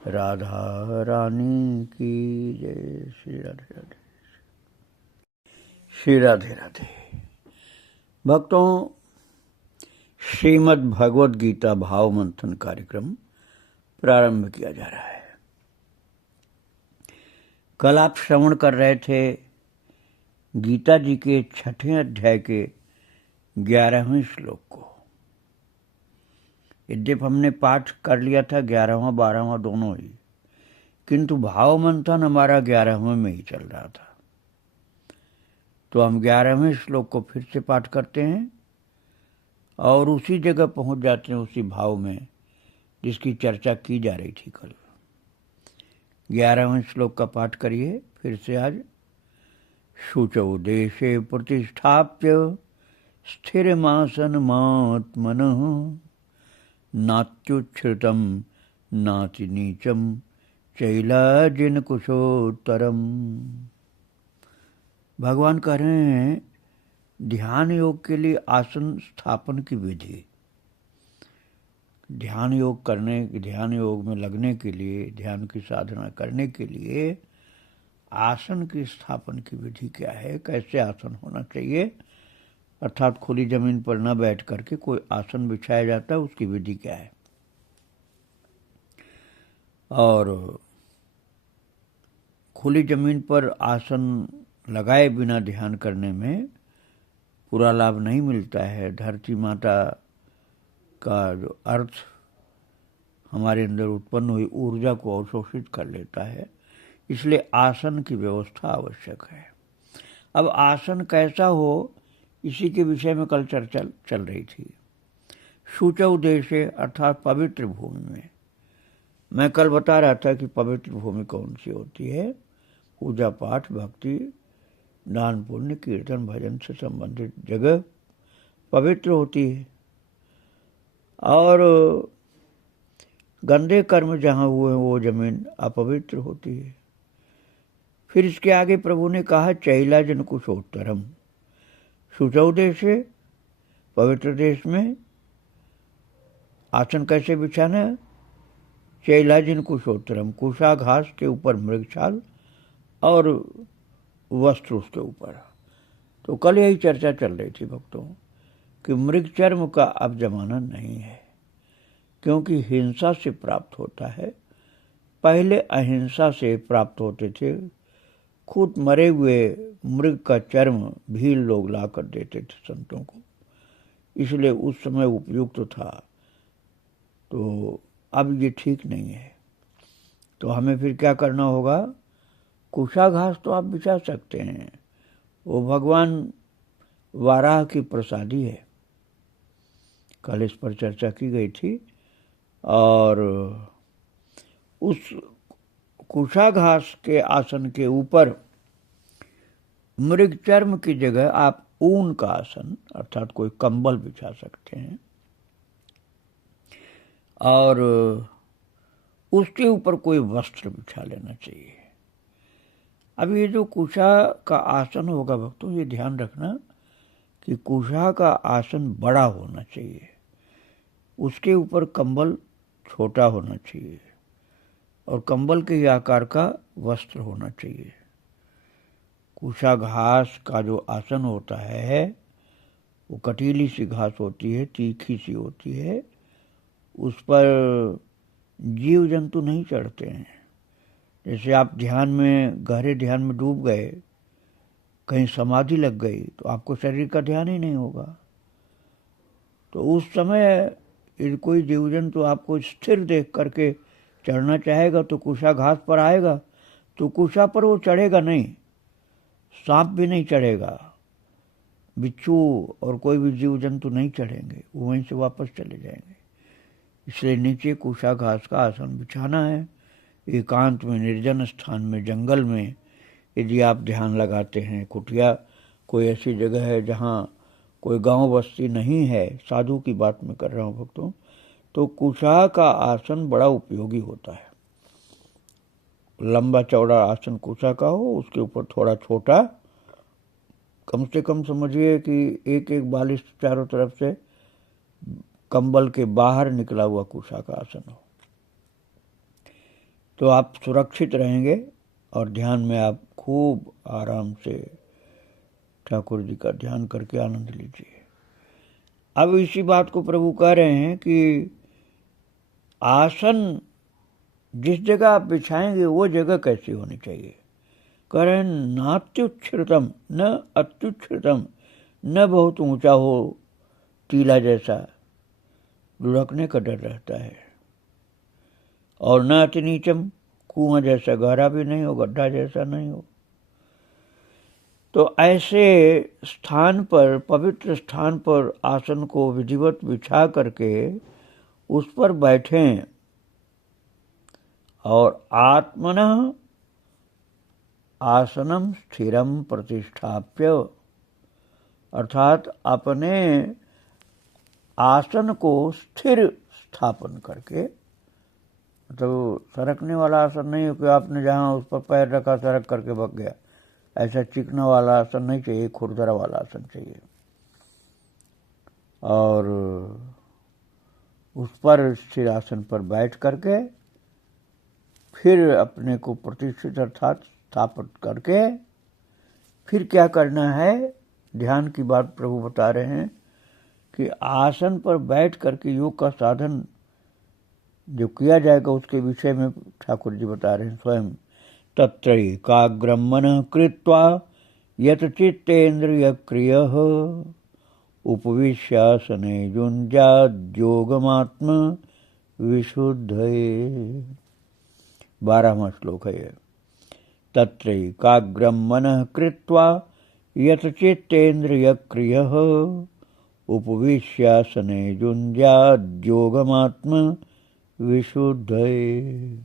राधा रानी की जय। श्री राधे राधे, श्री राधे राधे। भक्तों, श्रीमद् भगवद गीता भाव मंथन कार्यक्रम प्रारंभ किया जा रहा है। कल आप श्रवण कर रहे थे गीता जी के 6ठे अध्याय के 11वें श्लोक को। यद्यप हमने पाठ कर लिया था 11वां 12वां दोनों ही, किंतु भाव मंथन हमारा 11वें में ही चल रहा था। तो हम 11वें श्लोक को फिर से पाठ करते हैं और उसी जगह पहुंच जाते हैं, उसी भाव में जिसकी चर्चा की जा रही थी कल। 11वें श्लोक का पाठ करिए फिर से आज। शुचौ देशे प्रतिष्ठाप्य स्थिरमासनमात्मनः, नात्युच्छ्रितं नाति नीचम चैलाजिन कुशोत्तरम। भगवान कह रहे हैं ध्यान योग के लिए आसन स्थापन की विधि। ध्यान योग में लगने के लिए, ध्यान की साधना करने के लिए आसन की स्थापन की विधि क्या है, कैसे आसन होना चाहिए, अर्थात खुली जमीन पर न बैठ करके कोई आसन बिछाया जाता है, उसकी विधि क्या है। और खुली जमीन पर आसन लगाए बिना ध्यान करने में पूरा लाभ नहीं मिलता है। धरती माता का जो अर्थ हमारे अंदर उत्पन्न हुई ऊर्जा को अवशोषित कर लेता है, इसलिए आसन की व्यवस्था आवश्यक है। अब आसन कैसा हो, इसी के विषय में कल चर्चा चल रही थी। शुचौ देशे अर्थात पवित्र भूमि में। मैं कल बता रहा था कि पवित्र भूमि कौन सी होती है। पूजा पाठ, भक्ति, दान, पुण्य, कीर्तन, भजन से संबंधित जगह पवित्र होती है और गंदे कर्म जहाँ हुए वो जमीन अपवित्र होती है। फिर इसके आगे प्रभु ने कहा चैलाजिन कुशोत्तरम। शुचौ देशे, पवित्र देश में आसन कैसे बिछाना? चैलाजिन कुशोत्तरम, कुशा घास के ऊपर मृगछाल और वस्त्र उसके ऊपर। तो कल यही चर्चा चल रही थी भक्तों कि मृग चर्म का अब जमाना नहीं है, क्योंकि हिंसा से प्राप्त होता है। पहले अहिंसा से प्राप्त होते थे। खुद मरे हुए मृग का चर्म भील लोग ला कर देते थे संतों को, इसलिए उस समय उपयुक्त था। तो अब ये ठीक नहीं है। तो हमें फिर क्या करना होगा? कुशा घास तो आप बिछा सकते हैं, वो भगवान वाराह की प्रसादी है। कल इस पर चर्चा की गई थी। और उस कुशा घास के आसन के ऊपर मृग चर्म की जगह आप ऊन का आसन अर्थात कोई कंबल बिछा सकते हैं और उसके ऊपर कोई वस्त्र बिछा लेना चाहिए। अब ये जो कुशा का आसन होगा भक्तों, ये ध्यान रखना कि कुशा का आसन बड़ा होना चाहिए, उसके ऊपर कंबल छोटा होना चाहिए और कंबल के आकार का वस्त्र होना चाहिए। कुशा घास का जो आसन होता है वो कटीली सी घास होती है, तीखी सी होती है, उस पर जीव जंतु नहीं चढ़ते हैं। जैसे आप ध्यान में, गहरे ध्यान में डूब गए, कहीं समाधि लग गई तो आपको शरीर का ध्यान ही नहीं होगा। तो उस समय यदि कोई जीव जंतु आपको स्थिर देख करके चढ़ना चाहेगा तो कुशा घास पर आएगा, तो कुशा पर वो चढ़ेगा नहीं, सांप भी नहीं चढ़ेगा, बिच्छू और कोई भी जीव जंतु नहीं चढ़ेंगे, वो वहीं से वापस चले जाएंगे। इसलिए नीचे कुशा घास का आसन बिछाना है। एकांत में, निर्जन स्थान में, जंगल में यदि आप ध्यान लगाते हैं, कुटिया कोई ऐसी जगह है जहाँ कोई गांव बस्ती नहीं है, साधु की बात मैं कर रहा हूँ भक्तों, तो कुशा का आसन बड़ा उपयोगी होता है। लंबा चौड़ा आसन कुशा का हो, उसके ऊपर थोड़ा छोटा, कम से कम समझिए कि एक एक बालिश चारों तरफ से कंबल के बाहर निकला हुआ कुशा का आसन हो, तो आप सुरक्षित रहेंगे और ध्यान में आप खूब आराम से ठाकुर जी का ध्यान करके आनंद लीजिए। अब इसी बात को प्रभु कह रहे हैं कि आसन जिस जगह आप बिछाएंगे वो जगह कैसी होनी चाहिए। कह रहे हैं नात्युच्छ्रितम न अत्युच्छ्रितम, न बहुत ऊंचा हो टीला जैसा, लुढ़कने का डर रहता है, और न अति नीचम, कुआं जैसा गहरा भी नहीं हो, गड्ढा जैसा नहीं हो। तो ऐसे स्थान पर, पवित्र स्थान पर आसन को विधिवत बिछा करके उस पर बैठें और आत्मनः आसनम स्थिरम प्रतिष्ठाप्य, अर्थात अपने आसन को स्थिर स्थापन करके, तो सरकने वाला आसन नहीं हो कि आपने जहाँ उस पर पैर रखा सरक करके भाग गया, ऐसा चिकना वाला आसन नहीं चाहिए, खुरदरा वाला आसन चाहिए। और उस पर स्थिर आसन पर बैठ करके फिर अपने को प्रतिष्ठित अर्थात स्थापित करके फिर क्या करना है, ध्यान की बात प्रभु बता रहे हैं कि आसन पर बैठ करके योग का साधन जो किया जाएगा उसके विषय में ठाकुर जी बता रहे हैं स्वयं। तत्रैकाग्रं मनः कृत्वा यत् चित्तेन्द्रिय क्रियः उपविश्यासने युञ्जाद्योगमात्म विशुद्धये। 12वां श्लोक है ये। तत्रैकाग्रं मनः कृत्वा यत् चित्तेन्द्रिय क्रियः उपविश्यासने युञ्जाद्योगमात्म विशुद्धये।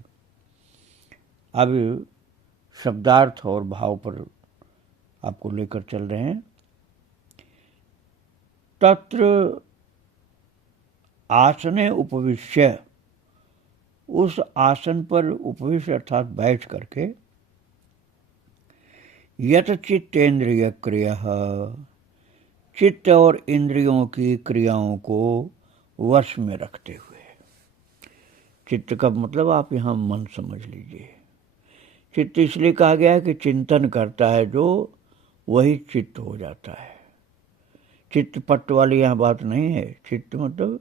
अब शब्दार्थ और भाव पर आपको लेकर चल रहे हैं। तत्र आसने उपविश्य, उस आसन पर उपविश्य अर्थात बैठ करके, यत चित्तेन्द्रिय क्रिया, चित्त और इंद्रियों की क्रियाओं को वश में रखते हुए। चित्त का मतलब आप यहाँ मन समझ लीजिए। चित्त इसलिए कहा गया है कि चिंतन करता है जो, वही चित्त हो जाता है। चित्त पट वाली यहाँ बात नहीं है। चित्त मतलब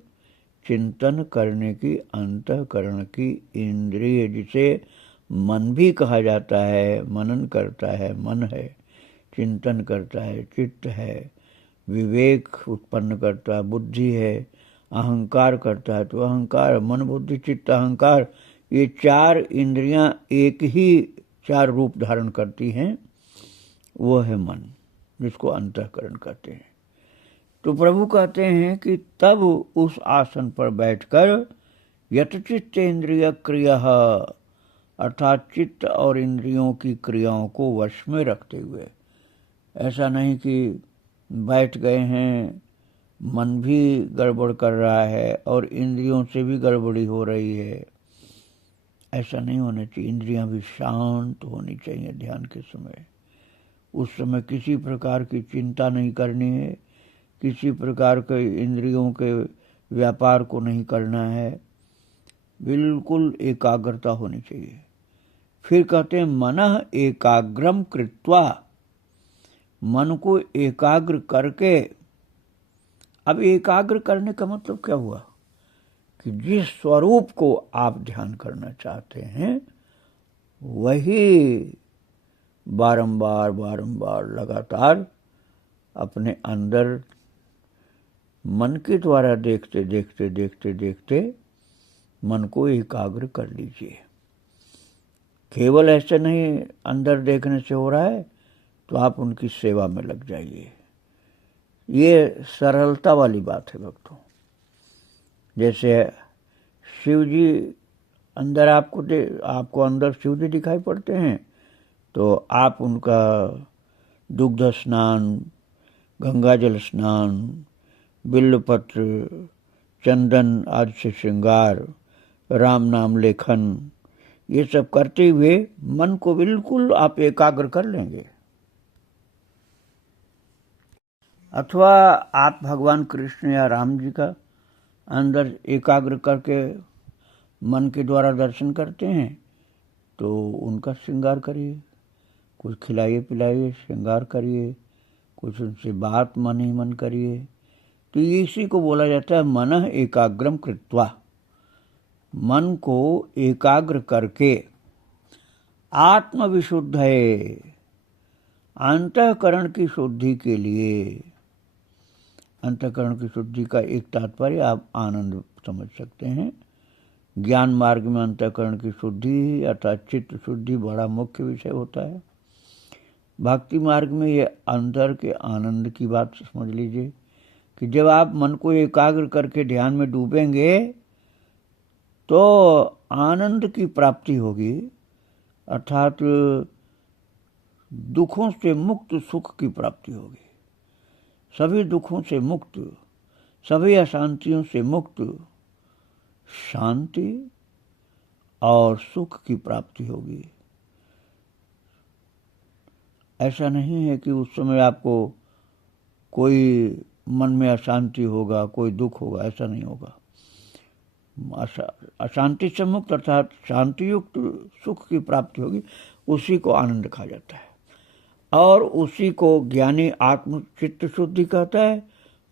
चिंतन करने की अंतःकरण की इंद्रिय, जिसे मन भी कहा जाता है, मनन करता है, मन है, चिंतन करता है, चित्त है, विवेक उत्पन्न करता है, बुद्धि है, अहंकार करता है, तो अहंकार, मन बुद्धि चित्त अहंकार, ये 4 इंद्रियां एक ही 4 रूप धारण करती हैं, वो है मन, जिसको अंतःकरण कहते हैं। तो प्रभु कहते हैं कि तब उस आसन पर बैठकर यत चित्त इंद्रिय क्रिया, अर्थात चित्त और इंद्रियों की क्रियाओं को वश में रखते हुए, ऐसा नहीं कि बैठ गए हैं, मन भी गड़बड़ कर रहा है और इंद्रियों से भी गड़बड़ी हो रही है, ऐसा नहीं होना चाहिए। इंद्रियां भी शांत होनी चाहिए ध्यान के समय। उस समय किसी प्रकार की चिंता नहीं करनी है, किसी प्रकार के इंद्रियों के व्यापार को नहीं करना है, बिल्कुल एकाग्रता होनी चाहिए। फिर कहते हैं मनः एकाग्रम कृत्वा, मन को एकाग्र करके। अब एकाग्र करने का मतलब क्या हुआ कि जिस स्वरूप को आप ध्यान करना चाहते हैं वही बारंबार बारंबार लगातार अपने अंदर मन के द्वारा देखते देखते देखते देखते मन को एकाग्र कर लीजिए। केवल ऐसे नहीं अंदर देखने से हो रहा है तो आप उनकी सेवा में लग जाइए। ये सरलता वाली बात है भक्तों। जैसे शिव जी अंदर आपको अंदर शिव जी दिखाई पड़ते हैं, तो आप उनका दुग्ध स्नान, गंगाजल स्नान, बिल्वपत्र, चंदन आदि से श्रृंगार, राम नाम लेखन, ये सब करते हुए मन को बिल्कुल आप एकाग्र कर लेंगे। अथवा आप भगवान कृष्ण या राम जी का अंदर एकाग्र करके मन के द्वारा दर्शन करते हैं तो उनका श्रृंगार करिए, कुछ खिलाइए पिलाइए, श्रृंगार करिए, कुछ उनसे बात मन ही मन करिए। तो इसी को बोला जाता है मनः एकाग्रम कृत्वा। मन को एकाग्र करके आत्मविशुद्ध है, अंतःकरण की शुद्धि के लिए। अंतःकरण की शुद्धि का एक तात्पर्य आप आनंद समझ सकते हैं। ज्ञान मार्ग में अंतःकरण की शुद्धि अर्थात चित्त शुद्धि बड़ा मुख्य विषय होता है। भक्ति मार्ग में ये अंदर के आनंद की बात समझ लीजिए कि जब आप मन को एकाग्र करके ध्यान में डूबेंगे तो आनंद की प्राप्ति होगी, अर्थात दुखों से मुक्त सुख की प्राप्ति होगी। सभी दुखों से मुक्त, सभी अशांतियों से मुक्त शांति और सुख की प्राप्ति होगी। ऐसा नहीं है कि उस समय आपको कोई मन में अशांति होगा, कोई दुख होगा, ऐसा नहीं होगा। अशांति से मुक्त अर्थात शांति युक्त सुख की प्राप्ति होगी, उसी को आनंद कहा जाता है। और उसी को ज्ञानी आत्म चित्त शुद्धि कहता है,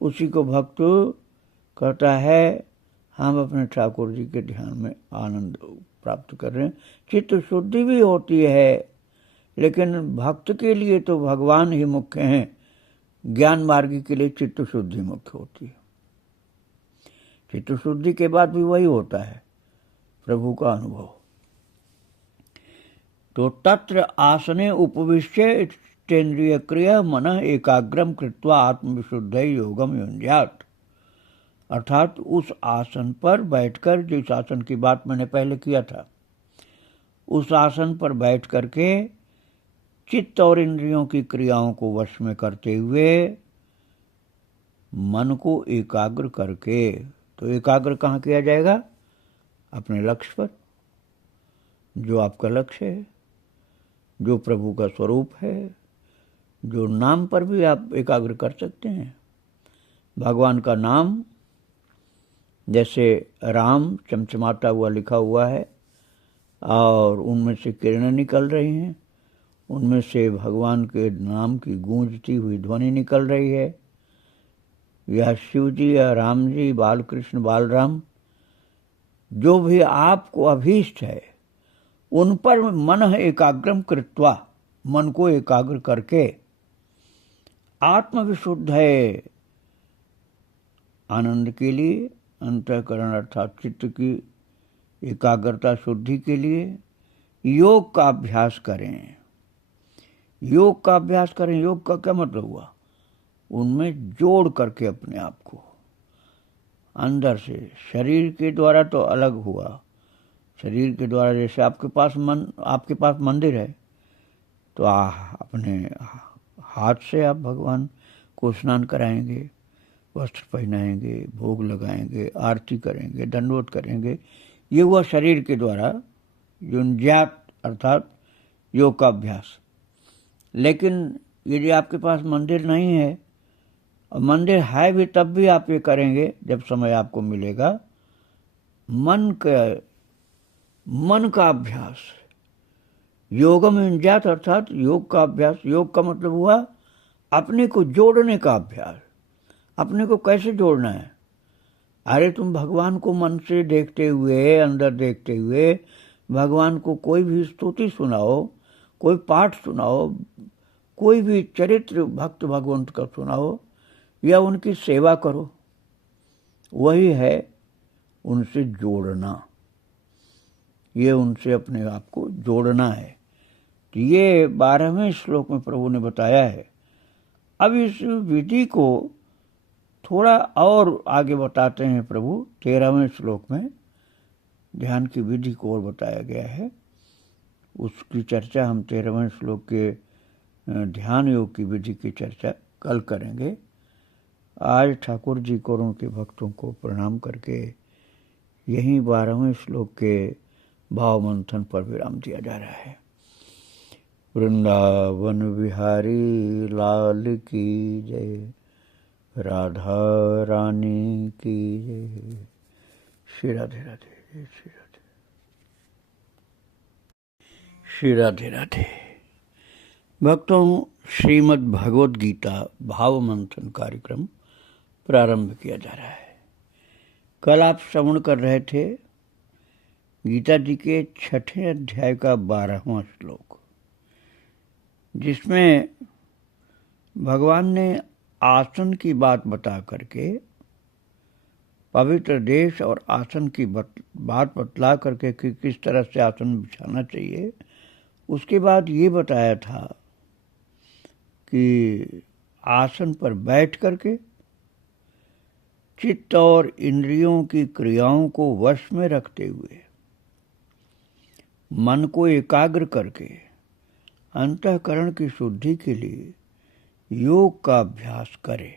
उसी को भक्त कहता है हम अपने ठाकुर जी के ध्यान में आनंद प्राप्त कर रहे हैं। चित्त शुद्धि भी होती है, लेकिन भक्त के लिए तो भगवान ही मुख्य हैं, ज्ञान मार्गी के लिए चित्त शुद्धि मुख्य होती है। चित्त शुद्धि के बाद भी वही होता है, प्रभु का अनुभव। तो तत्र आसने उपविश्य तेन्द्रिय क्रिया मन एकाग्रम कृत्वा आत्मविशुद्ध योगम युञ्जात। अर्थात उस आसन पर बैठकर, जिस आसन की बात मैंने पहले किया था, उस आसन पर बैठ करके चित्त और इंद्रियों की क्रियाओं को वश में करते हुए मन को एकाग्र करके, तो एकाग्र कहाँ किया जाएगा? अपने लक्ष्य पर, जो आपका लक्ष्य है, जो प्रभु का स्वरूप है, जो नाम पर भी आप एकाग्र कर सकते हैं। भगवान का नाम, जैसे राम चमचमाता हुआ लिखा हुआ है और उनमें से किरणें निकल रही हैं, उनमें से भगवान के नाम की गूंजती हुई ध्वनि निकल रही है। यह शिव जी या राम जी, बालकृष्ण, बालराम, जो भी आपको अभीष्ट है, उन पर मन एकाग्रम कृत्वा, मन को एकाग्र करके आत्मविशुद्ध है आनंद के लिए, अंतःकरण अर्थात चित्त की एकाग्रता शुद्धि के लिए योग का अभ्यास करें। योग का अभ्यास करें, योग का क्या मतलब हुआ? उनमें जोड़ करके अपने आप को अंदर से, शरीर के द्वारा तो अलग हुआ, शरीर के द्वारा जैसे आपके पास मंदिर है तो अपने हाथ से आप भगवान को स्नान कराएंगे, वस्त्र पहनाएंगे, भोग लगाएंगे, आरती करेंगे, दंडवत करेंगे। ये हुआ शरीर के द्वारा युञ्जात अर्थात योग का अभ्यास। लेकिन यदि आपके पास मंदिर नहीं है, और मंदिर है भी तब भी आप ये करेंगे जब समय आपको मिलेगा, मन का अभ्यास, योगम युञ्जात अर्थात योग का अभ्यास। योग का मतलब हुआ अपने को जोड़ने का अभ्यास। अपने को कैसे जोड़ना है? अरे तुम भगवान को मन से देखते हुए, अंदर देखते हुए भगवान को कोई भी स्तुति सुनाओ, कोई पाठ सुनाओ, कोई भी चरित्र भक्त भगवंत का सुनाओ या उनकी सेवा करो, वही है उनसे जोड़ना। ये उनसे अपने आप को जोड़ना है। तो ये 12वें श्लोक में प्रभु ने बताया है। अब इस विधि को थोड़ा और आगे बताते हैं प्रभु। 13वें श्लोक में ध्यान की विधि को और बताया गया है। उसकी चर्चा हम 13वें श्लोक के ध्यान योग की विधि की चर्चा कल करेंगे। आज ठाकुर जी को और उनके भक्तों को प्रणाम करके यहीं 12वें श्लोक के भाव मंथन पर विराम दिया जा रहा है। वृंदावन बिहारी लाल की जय, राधा रानी की जय। श्री राधे राधे, श्री राधे, श्री राधे राधे। भक्तों, श्रीमद् भगवद गीता भाव मंथन कार्यक्रम प्रारंभ किया जा रहा है। कल आप श्रवण कर रहे थे गीता जी के 6ठे अध्याय का 12वां श्लोक, जिसमें भगवान ने आसन की बात बता करके, पवित्र देश और आसन की बात बतला करके कि किस तरह से आसन बिछाना चाहिए, उसके बाद ये बताया था कि आसन पर बैठ करके चित्त और इंद्रियों की क्रियाओं को वश में रखते हुए मन को एकाग्र करके अंतःकरण की शुद्धि के लिए योग का अभ्यास करें।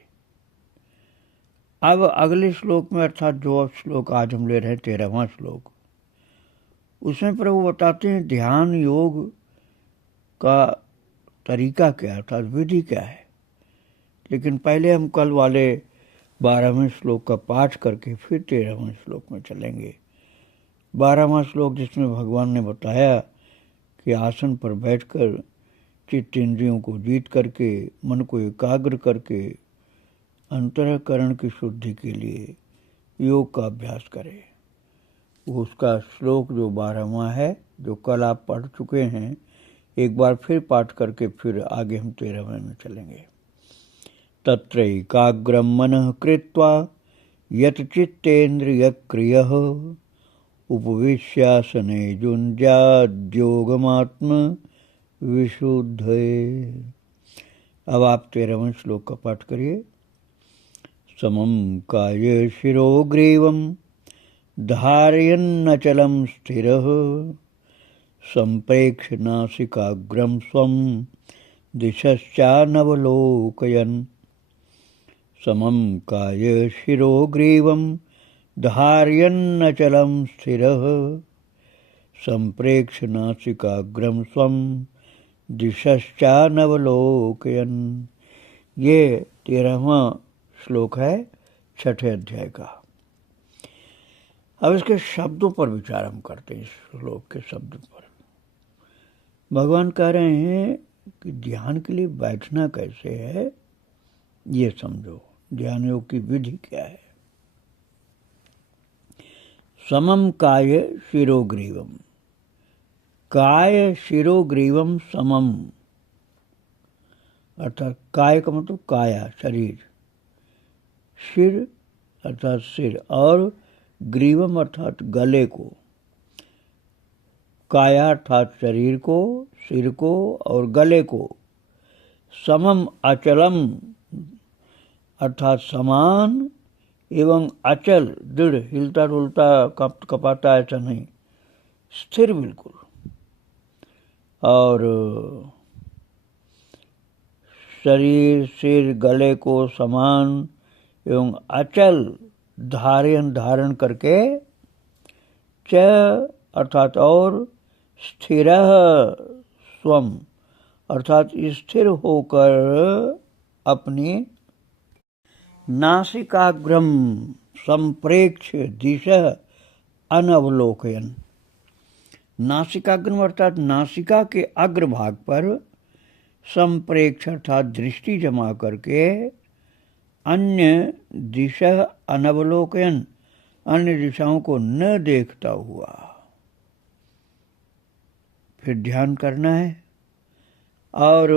अब अगले श्लोक में, अर्थात जो श्लोक आज हम ले रहे हैं 13वां श्लोक, उसमें प्रभु बताते हैं ध्यान योग का तरीका क्या, अर्थात विधि क्या है। लेकिन पहले हम कल वाले 12वें श्लोक का पाठ करके फिर 13वें श्लोक में चलेंगे। 12वां श्लोक जिसमें भगवान ने बताया कि आसन पर बैठकर चित्त इंद्रियों को जीत करके मन को एकाग्र करके अंतःकरण की शुद्धि के लिए योग का अभ्यास करें। उसका श्लोक जो 12वां है, जो कल आप पढ़ चुके हैं, एक बार फिर पाठ करके फिर आगे हम 13वें में चलेंगे। तत्रैकाग्रं मनः कृत्वा यत् चित्तेन्द्रियक्रियः उपविश्यासने युञ्ज्याद्योगमात्म विशुद्धये। अब आप 13वें श्लोक का पाठ करिए। समं काये शिरो ग्रीवं धारयन्नचलं स्थिरः सम्प्रेक्ष्य नासिकाग्रं स्वं दिशश्चानवलोकयन्। समं काये शिरो ग्रीवं धारयन्नचलं स्थिरः सम्प्रेक्ष्य नासिकाग्रं स्वं दिशश्चानवलोकयन्। ये 13वां श्लोक है 6ठे अध्याय का। अब इसके शब्दों पर विचार हम करते हैं। इस श्लोक के शब्दों पर भगवान कह रहे हैं कि ध्यान के लिए बैठना कैसे है, ये समझो। ध्यान योग की विधि क्या है। समम काय शिरोग्रीवम, काय शिरोग्रीवम समम, अर्थात काय का मतलब काया शरीर, सिर अर्थात सिर, और ग्रीवम अर्थात गले को। काया अर्थात शरीर को, सिर को और गले को। समम अचलम अर्थात समान एवं अचल, दृढ़, हिलता डुलता कपाता ऐसा नहीं, स्थिर बिल्कुल। और शरीर सिर गले को समान एवं अचल धारण करके, च अर्थात और, स्थिर स्वम अर्थात स्थिर होकर अपनी नासिकाग्रम संप्रेक्ष्य दिशा अनवलोकयन। नासिकाग्रम अर्थात नासिका के अग्रभाग पर संप्रेक्ष अर्थात दृष्टि जमा करके अन्य दिशा अनवलोकयन, अन्य दिशाओं को न देखता हुआ फिर ध्यान करना है। और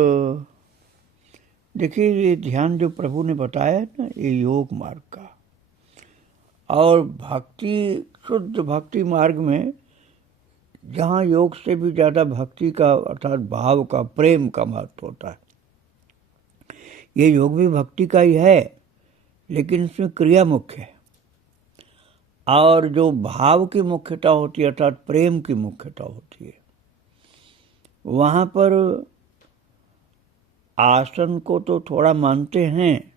देखिए, ये ध्यान जो प्रभु ने बताया ना, ये योग मार्ग का, और भक्ति, शुद्ध भक्ति मार्ग में जहाँ योग से भी ज़्यादा भक्ति का अर्थात भाव का, प्रेम का महत्व होता है। ये योग भी भक्ति का ही है, लेकिन इसमें क्रिया मुख्य है, और जो भाव की मुख्यता होती है अर्थात प्रेम की मुख्यता होती है। वहाँ पर आसन को तो थोड़ा मानते हैं,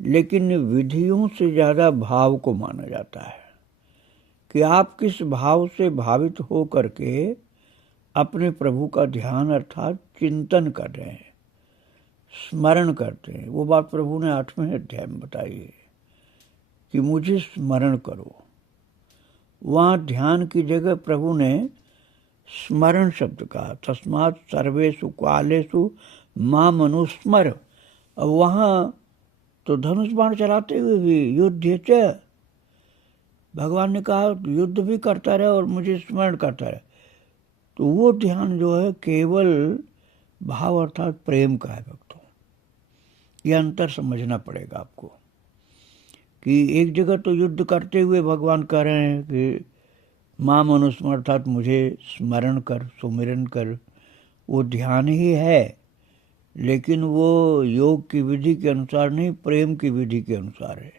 लेकिन विधियों से ज़्यादा भाव को माना जाता है कि आप किस भाव से भावित हो करके अपने प्रभु का ध्यान अर्थात चिंतन कर रहे हैं, स्मरण करते हैं। वो बात प्रभु ने 8वें अध्याय में बताई है कि मुझे स्मरण करो। वहाँ ध्यान की जगह प्रभु ने स्मरण शब्द कहा, तस्मात् सर्वेषु कालेषु माम अनुस्मर। अब वहाँ तो धनुष बाण चलाते हुए भी युद्ध च, भगवान ने कहा युद्ध भी करता रहे और मुझे स्मरण करता रहे। तो वो ध्यान जो है केवल भाव अर्थात प्रेम का है भक्तों। ये अंतर समझना पड़ेगा आपको कि एक जगह तो युद्ध करते हुए भगवान कह रहे हैं कि मां मनुस्मर अर्थात मुझे स्मरण कर, सुमिरन कर, वो ध्यान ही है, लेकिन वो योग की विधि के अनुसार नहीं, प्रेम की विधि के अनुसार है।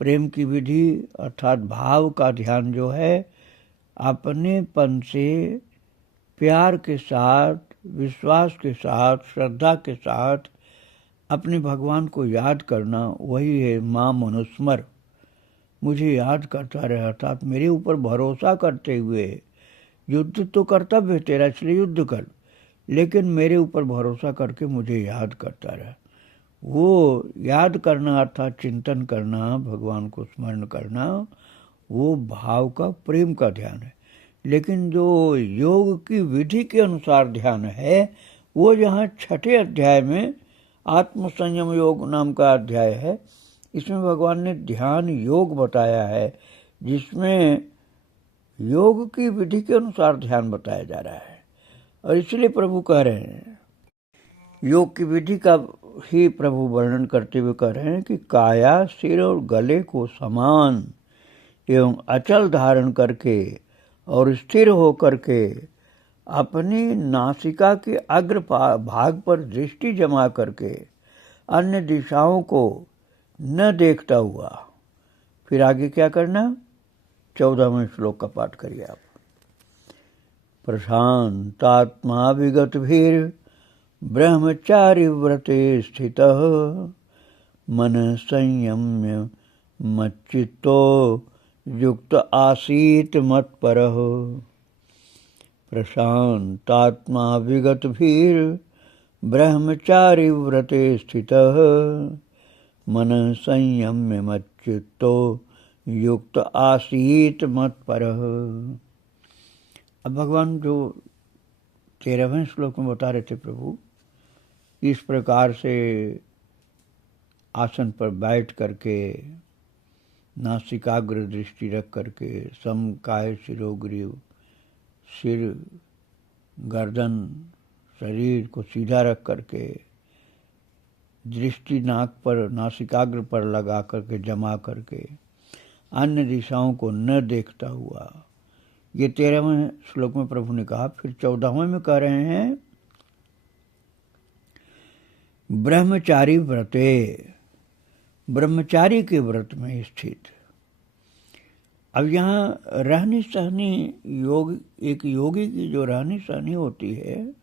प्रेम की विधि अर्थात भाव का ध्यान जो है अपनेपन से, प्यार के साथ, विश्वास के साथ, श्रद्धा के साथ अपने भगवान को याद करना, वही है मां मनुस्मर। मुझे याद करता रहे अर्थात मेरे ऊपर भरोसा करते हुए, युद्ध तो कर्तव्य है तेरा इसलिए युद्ध कर, लेकिन मेरे ऊपर भरोसा करके मुझे याद करता रहे। वो याद करना अर्थात चिंतन करना, भगवान को स्मरण करना, वो भाव का, प्रेम का ध्यान है। लेकिन जो योग की विधि के अनुसार ध्यान है, वो जहाँ 6ठे अध्याय में आत्म संयम योग नाम का अध्याय है, इसमें भगवान ने ध्यान योग बताया है, जिसमें योग की विधि के अनुसार ध्यान बताया जा रहा है। और इसलिए प्रभु कह रहे हैं, योग की विधि का ही प्रभु वर्णन करते हुए कह रहे हैं कि काया, सिर और गले को समान एवं अचल धारण करके और स्थिर होकर के अपनी नासिका के अग्र भाग पर दृष्टि जमा करके अन्य दिशाओं को न देखता हुआ। फिर आगे क्या करना, 14वें श्लोक का पाठ करिए आप। प्रशांतात्मा विगत भीर ब्रह्मचारी व्रते स्थितः मन संयम्य मच्चित्तो युक्त आसीत मत्परः। प्रशांतात्मा विगत भीर ब्रह्मचारी व्रते स्थितः मन संयम्य मच्चित्तो युक्त आसीत मत्परः। अब भगवान जो 13वें श्लोक में बता रहे थे प्रभु, इस प्रकार से आसन पर बैठ करके नासिकाग्र दृष्टि रख करके समकाय शिरोग्रीव, सिर, गर्दन, शरीर को सीधा रख करके दृष्टि नाक पर, नासिकाग्र पर लगा करके जमा करके अन्य दिशाओं को न देखता हुआ, ये 13वें श्लोक में प्रभु ने कहा। फिर 14वें में कह रहे हैं ब्रह्मचारी व्रते, ब्रह्मचारी के व्रत में स्थित। अब यहाँ रहनी सहनी योग, एक योगी की जो रहनी सहनी होती है,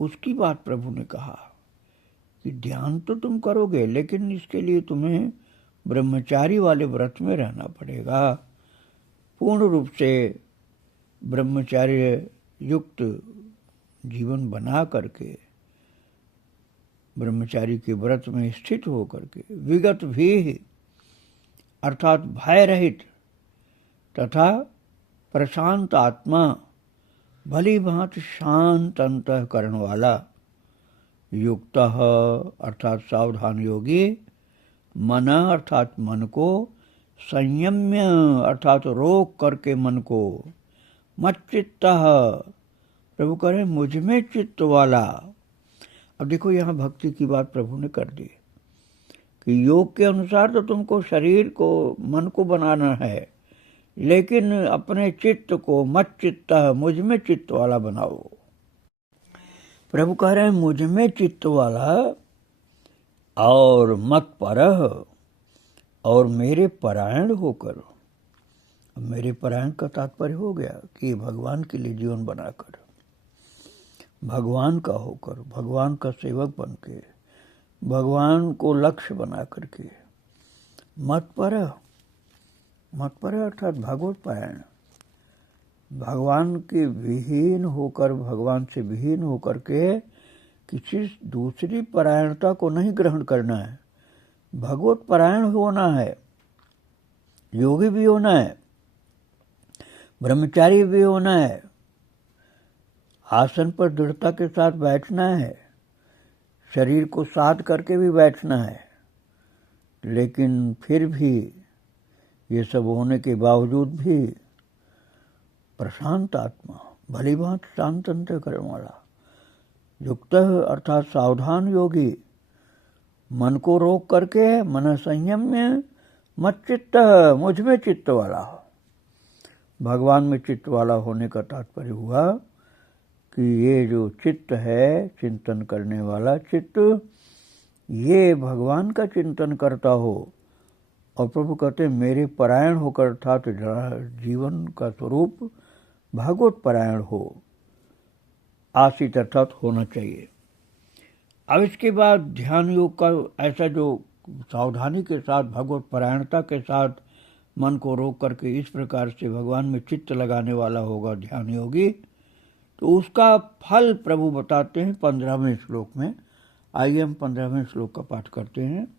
उसकी बात प्रभु ने कहा कि ध्यान तो तुम करोगे, लेकिन इसके लिए तुम्हें ब्रह्मचारी वाले व्रत में रहना पड़ेगा। पूर्ण रूप से ब्रह्मचर्य युक्त जीवन बना करके, ब्रह्मचारी के व्रत में स्थित हो करके, विगत भी अर्थात भय रहित तथा प्रशांत आत्मा, भली भांति शांत अंतःकरण वाला, युक्त अर्थात सावधान योगी, मन अर्थात मन को, संयम्य अर्थात रोक करके मन को, मच्चित्त प्रभु करें मुझ में चित्त वाला। अब देखो यहाँ भक्ति की बात प्रभु ने कर दी कि योग के अनुसार तो तुमको शरीर को, मन को बनाना है, लेकिन अपने चित्त को मच्चित्त, मुझ में चित्त वाला बनाओ। प्रभु कह रहे हैं मुझ में चित्त वाला और मत परह, और मेरे परायण होकर। मेरे परायण का तात्पर्य हो गया कि भगवान के लिए जीवन बनाकर, भगवान का होकर, भगवान का सेवक बन के, भगवान को लक्ष्य बना करके मत पर अर्थात भागवत पारायण, भगवान के विहीन होकर, भगवान से विहीन होकर के किसी दूसरी परायणता को नहीं ग्रहण करना है। भगवत परायण होना है, योगी भी होना है, ब्रह्मचारी भी होना है, आसन पर दृढ़ता के साथ बैठना है, शरीर को साध करके भी बैठना है। लेकिन फिर भी ये सब होने के बावजूद भी प्रशांत आत्मा, भली भांति शांत अंतःकरण वाला युक्त अर्थात सावधान योगी, मन को रोक करके, मन संयम्य मत चित्त, मुझ में चित्त वाला हो। भगवान में चित्त वाला होने का तात्पर्य हुआ कि ये जो चित्त है, चिंतन करने वाला चित्त, ये भगवान का चिंतन करता हो। और प्रभु कहते मेरे परायण होकर, अर्थात जीवन का स्वरूप भागवत परायण हो, आसित अर्थात होना चाहिए। अब इसके बाद ध्यान योग का ऐसा जो सावधानी के साथ, भगवत परायणता के साथ मन को रोक करके इस प्रकार से भगवान में चित्त लगाने वाला होगा ध्यान योगी, तो उसका फल प्रभु बताते हैं 15वें श्लोक में। आइए हम 15वें श्लोक का पाठ करते हैं।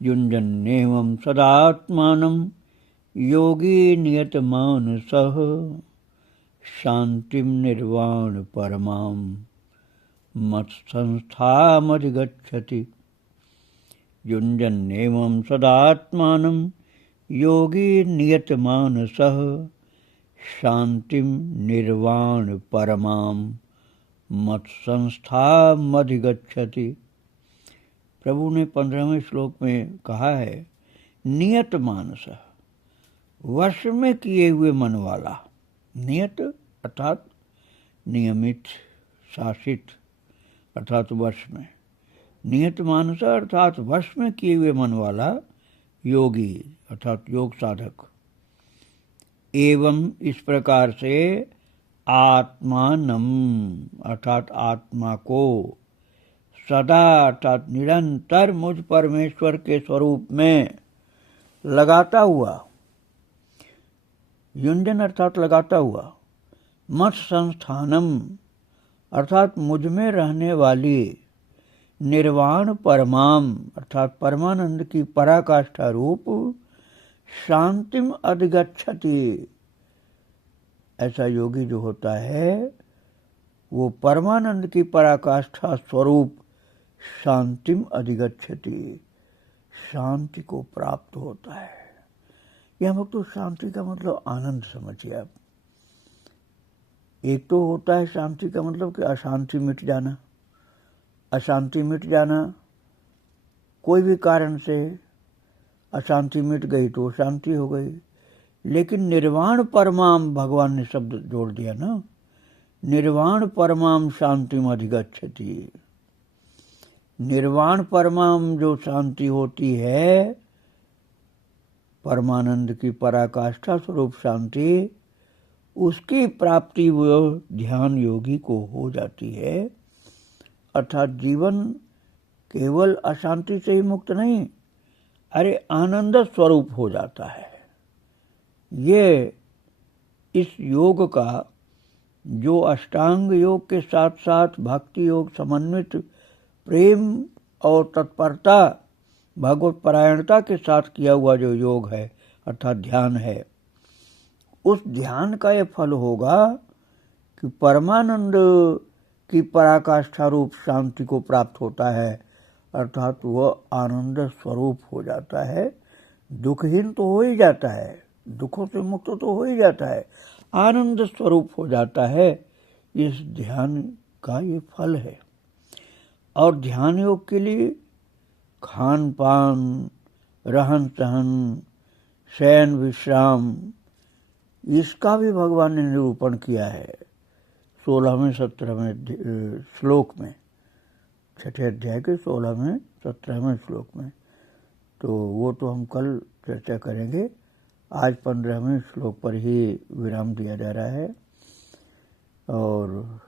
युञ्जन्नेवं सदात्मानं योगी नियतमानसः शांतिं निर्वाण परमां मत्संस्थामधिगच्छति। युञ्जन्नेवं सदात्मानं योगी नियतमानसः शांतिं निर्वाण परमां मत्संस्थामधिगच्छति। प्रभु ने 15वें श्लोक में कहा है नियत मानस, वश में किए हुए मन वाला। नियत अर्थात नियमित, शासित अर्थात वश में, नियत मानस अर्थात वश में किए हुए मन वाला योगी अर्थात योग साधक। एवं इस प्रकार से आत्मानम अर्थात आत्मा को, सदा अर्थात निरंतर मुझ परमेश्वर के स्वरूप में लगाता हुआ, युंजन अर्थात लगाता हुआ, मत संस्थानम अर्थात मुझ में रहने वाली, निर्वाण परमाम अर्थात परमानंद की पराकाष्ठा रूप शांतिम अधिगच्छति। ऐसा योगी जो होता है वो परमानंद की पराकाष्ठा स्वरूप शांतिम अधिगच्छति, शांति को प्राप्त होता है। यह हम तो शांति का मतलब आनंद समझिए आप। एक तो होता है शांति का मतलब कि अशांति मिट जाना, अशांति मिट जाना, कोई भी कारण से अशांति मिट गई तो शांति हो गई। लेकिन निर्वाण परमाम, भगवान ने शब्द जोड़ दिया ना, निर्वाण परमाम शांतिम अधिगच्छति। निर्वाण परमाम जो शांति होती है, परमानंद की पराकाष्ठा स्वरूप शांति, उसकी प्राप्ति वो ध्यान योगी को हो जाती है। अर्थात जीवन केवल अशांति से ही मुक्त नहीं, अरे आनंद स्वरूप हो जाता है। ये इस योग का जो अष्टांग योग के साथ साथ भक्ति योग समन्वित प्रेम और तत्परता भगवत परायणता के साथ किया हुआ जो योग है अर्थात ध्यान है, उस ध्यान का ये फल होगा कि परमानंद की पराकाष्ठा रूप शांति को प्राप्त होता है। अर्थात वह आनंद स्वरूप हो जाता है, दुखहीन तो हो ही जाता है, दुखों से मुक्त तो हो ही जाता है, आनंद स्वरूप हो जाता है। इस ध्यान का ये फल है। और ध्यान योग के लिए खान पान, रहन सहन, शयन विश्राम, इसका भी भगवान ने निरूपण किया है 16वें 17वें श्लोक में, 6ठे अध्याय के 16वें 17वें श्लोक में। तो वो तो हम कल चर्चा करेंगे। आज 15वें श्लोक पर ही विराम दिया जा रहा है। और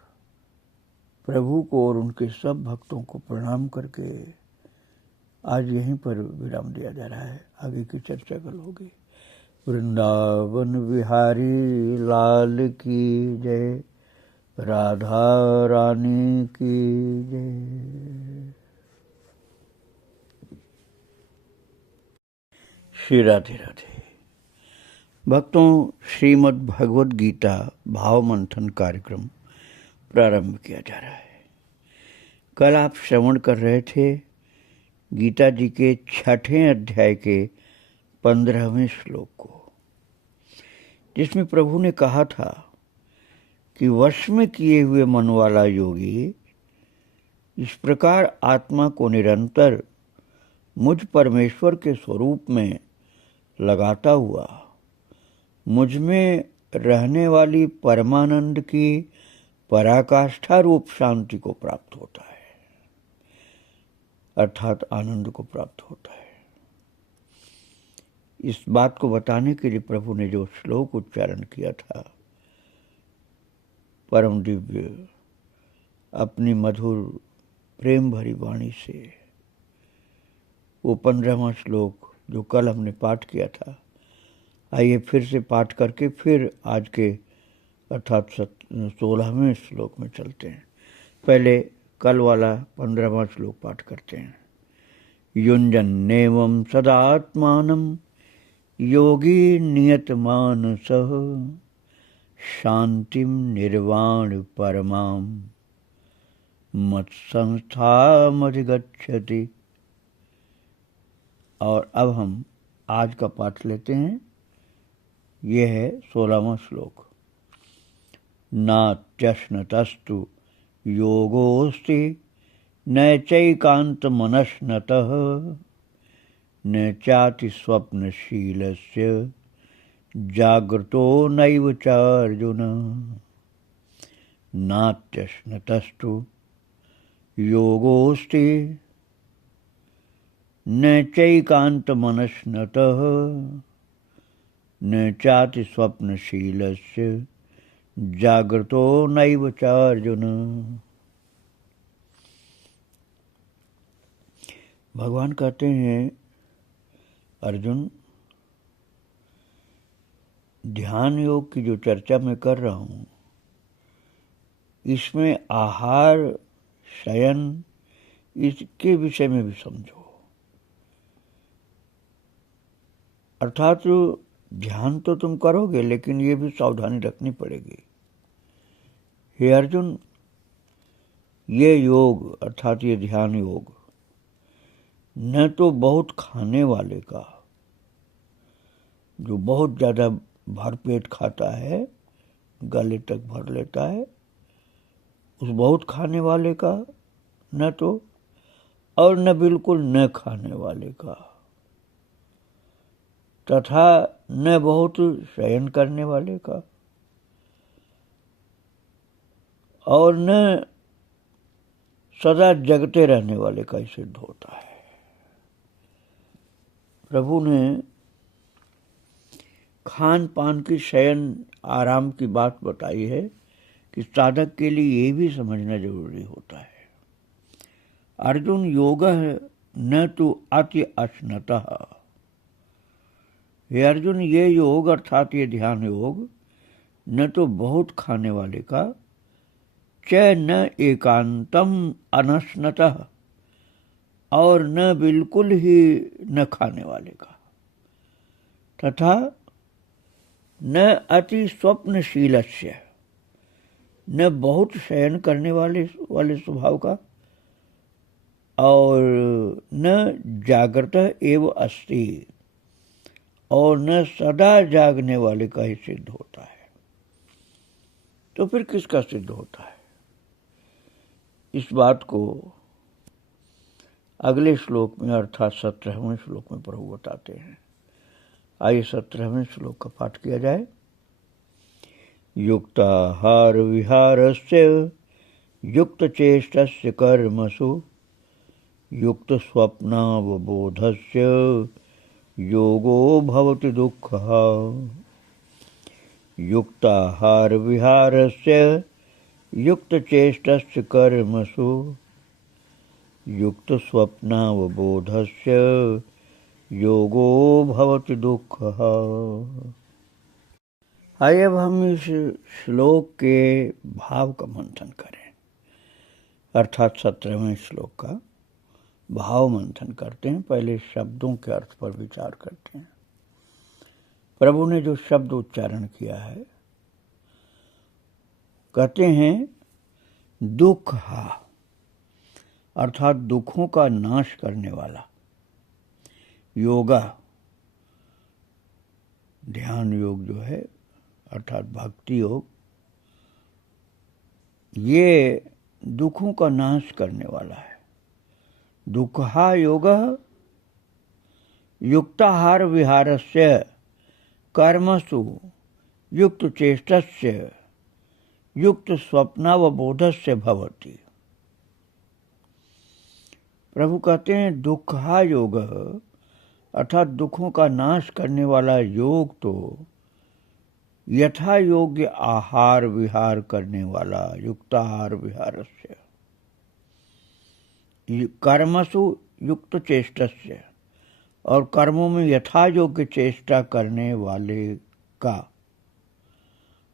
प्रभु को और उनके सब भक्तों को प्रणाम करके आज यहीं पर विराम दिया जा रहा है। आगे की चर्चा कल होगी। वृंदावन बिहारी लाल की जय, राधा रानी की जय। श्री राधे राधे। भक्तों, श्रीमद् भगवद गीता भाव मंथन कार्यक्रम प्रारंभ किया जा रहा है। कल आप श्रवण कर रहे थे गीता जी के 6ठे अध्याय के 15वें श्लोक को, जिसमें प्रभु ने कहा था कि वश में किए हुए मन वाला योगी इस प्रकार आत्मा को निरंतर मुझ परमेश्वर के स्वरूप में लगाता हुआ मुझ में रहने वाली परमानंद की पराकाष्ठा रूप शांति को प्राप्त होता है, अर्थात आनंद को प्राप्त होता है। इस बात को बताने के लिए प्रभु ने जो श्लोक उच्चारण किया था, परम दिव्य अपनी मधुर प्रेम भरी वाणी से, वो 15वां श्लोक जो कल हमने पाठ किया था, आइए फिर से पाठ करके फिर आज के अर्थात 16वें श्लोक में चलते हैं। पहले कल वाला 15वां श्लोक पाठ करते हैं। युञ्जन्नेवं सदात्मानं योगी नियतमानसः शांतिं निर्वाण परमां मत्संस्थामधिगच्छति। और अब हम आज का पाठ लेते हैं। यह है 16वां श्लोक। नात्यश्नतस्तु योगोऽस्ति नैचैकान्तमनश्नतः न चाति स्वप्नशीलस्य जागृतो नैव च अर्जुन। नात्यश्नतस्तु योगोऽस्ति न चैकान्तमनश्नतः न चाति स्वप्नशीलस्य जागृतो नैव च अर्जुन। भगवान कहते हैं, अर्जुन, ध्यान योग की जो चर्चा मैं कर रहा हूँ, इसमें आहार शयन इसके विषय में भी समझो। अर्थात ध्यान तो तुम करोगे, लेकिन ये भी सावधानी रखनी पड़ेगी। हे अर्जुन, ये योग अर्थात ये ध्यान योग न तो बहुत खाने वाले का, जो बहुत ज़्यादा भरपेट खाता है, गले तक भर लेता है, उस बहुत खाने वाले का न तो, और न बिल्कुल न खाने वाले का, तथा न बहुत शयन करने वाले का, और न सदा जगते रहने वाले का सिद्ध होता है। प्रभु ने खान पान की, शयन आराम की बात बताई है कि साधक के लिए ये भी समझना जरूरी होता है। अर्जुन, योगः न तु अति अश्नतः। हे अर्जुन, ये योग अर्थात ये ध्यान योग न तो बहुत खाने वाले का, च न एकांतम अनश्नतः, और न बिल्कुल ही न खाने वाले का, तथा न अति स्वप्नशीलस्य, न बहुत शयन करने वाले स्वभाव का, और न जागृत एव अस्ति, और न सदा जागने वाले का ही सिद्ध होता है। तो फिर किसका सिद्ध होता है? इस बात को अगले श्लोक में अर्थात 17वें श्लोक में प्रभु बताते हैं। आइए 17वें श्लोक का पाठ किया जाए। युक्ताहार विहारस्य युक्तचेष्टस्य कर्मसु युक्त स्वप्नावबोधस्य योगो भवति दुःखः। युक्ताहार विहारस्य युक्त चेष्टस्य कर्मसु युक्त स्वप्नावबोधस्य योगो भवति दुःखः। आइए अब हम इस श्लोक के भाव का मंथन करें, अर्थात 17वें श्लोक का भाव मंथन करते हैं। पहले शब्दों के अर्थ पर विचार करते हैं। प्रभु ने जो शब्द उच्चारण किया है, कहते हैं दुख हा, अर्थात दुखों का नाश करने वाला। योगा, ध्यान योग जो है अर्थात भक्ति योग, ये दुखों का नाश करने वाला है। दुःखा योगः युक्ताहार विहारस्य कर्मसु युक्त चेष्टस्य युक्त स्वप्नावबोधस्य भवति। प्रभु कहते हैं दुःखा योग अर्थात दुखों का नाश करने वाला योग तो यथा योग्य आहार विहार करने वाला, युक्ताहार विहारस्य, कर्मसु युक्त चेष्टस्य, और कर्मों में यथा योग्य चेष्टा करने वाले का,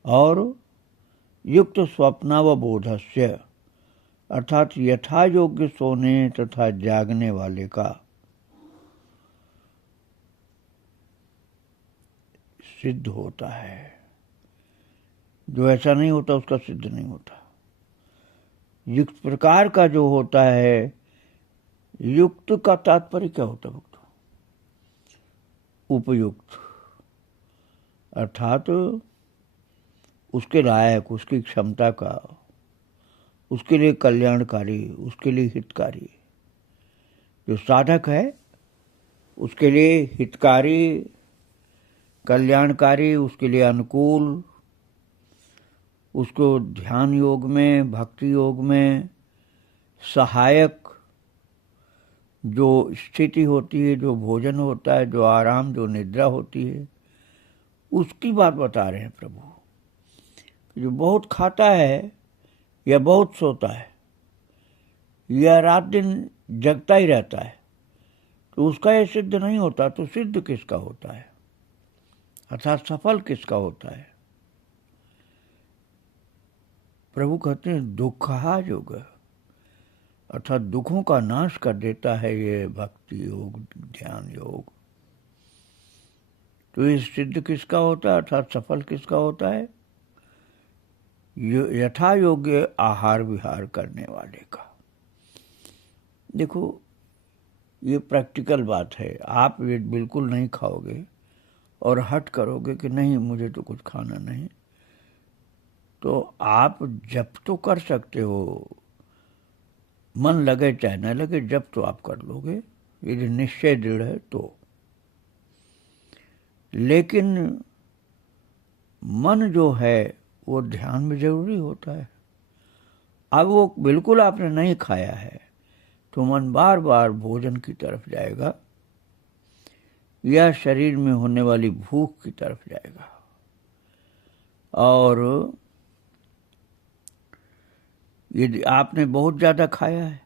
और युक्त स्वप्नावबोधस्य अर्थात यथा योग्य सोने तथा जागने वाले का सिद्ध होता है। जो ऐसा नहीं होता उसका सिद्ध नहीं होता। युक्त प्रकार का जो होता है, युक्त का तात्पर्य क्या होता है भक्तों? उपयुक्त, अर्थात उसके लायक, उसकी क्षमता का, उसके लिए कल्याणकारी, उसके लिए हितकारी। जो साधक है उसके लिए हितकारी, कल्याणकारी, उसके लिए अनुकूल, उसको ध्यान योग में, भक्ति योग में सहायक जो स्थिति होती है, जो भोजन होता है, जो आराम, जो निद्रा होती है, उसकी बात बता रहे हैं प्रभु। जो बहुत खाता है या बहुत सोता है या रात दिन जगता ही रहता है, तो उसका यह सिद्ध नहीं होता। तो सिद्ध किसका होता है, अर्थात सफल किसका होता है? प्रभु कहते हैं दुःखा योग, अर्थात दुखों का नाश कर देता है ये भक्ति योग, ध्यान योग। तो ये सिद्ध किसका होता है, अर्थात सफल किसका होता है? यथा योग्य आहार विहार करने वाले का। देखो, ये प्रैक्टिकल बात है। आप ये बिल्कुल नहीं खाओगे और हट करोगे कि नहीं मुझे तो कुछ खाना नहीं, तो आप जब तो कर सकते हो, मन लगे चाहे न लगे, जब तो आप कर लोगे यदि निश्चय दृढ़ है तो। लेकिन मन जो है वो ध्यान में जरूरी होता है। अब वो बिल्कुल आपने नहीं खाया है तो मन बार बार भोजन की तरफ जाएगा या शरीर में होने वाली भूख की तरफ जाएगा। और यदि आपने बहुत ज़्यादा खाया है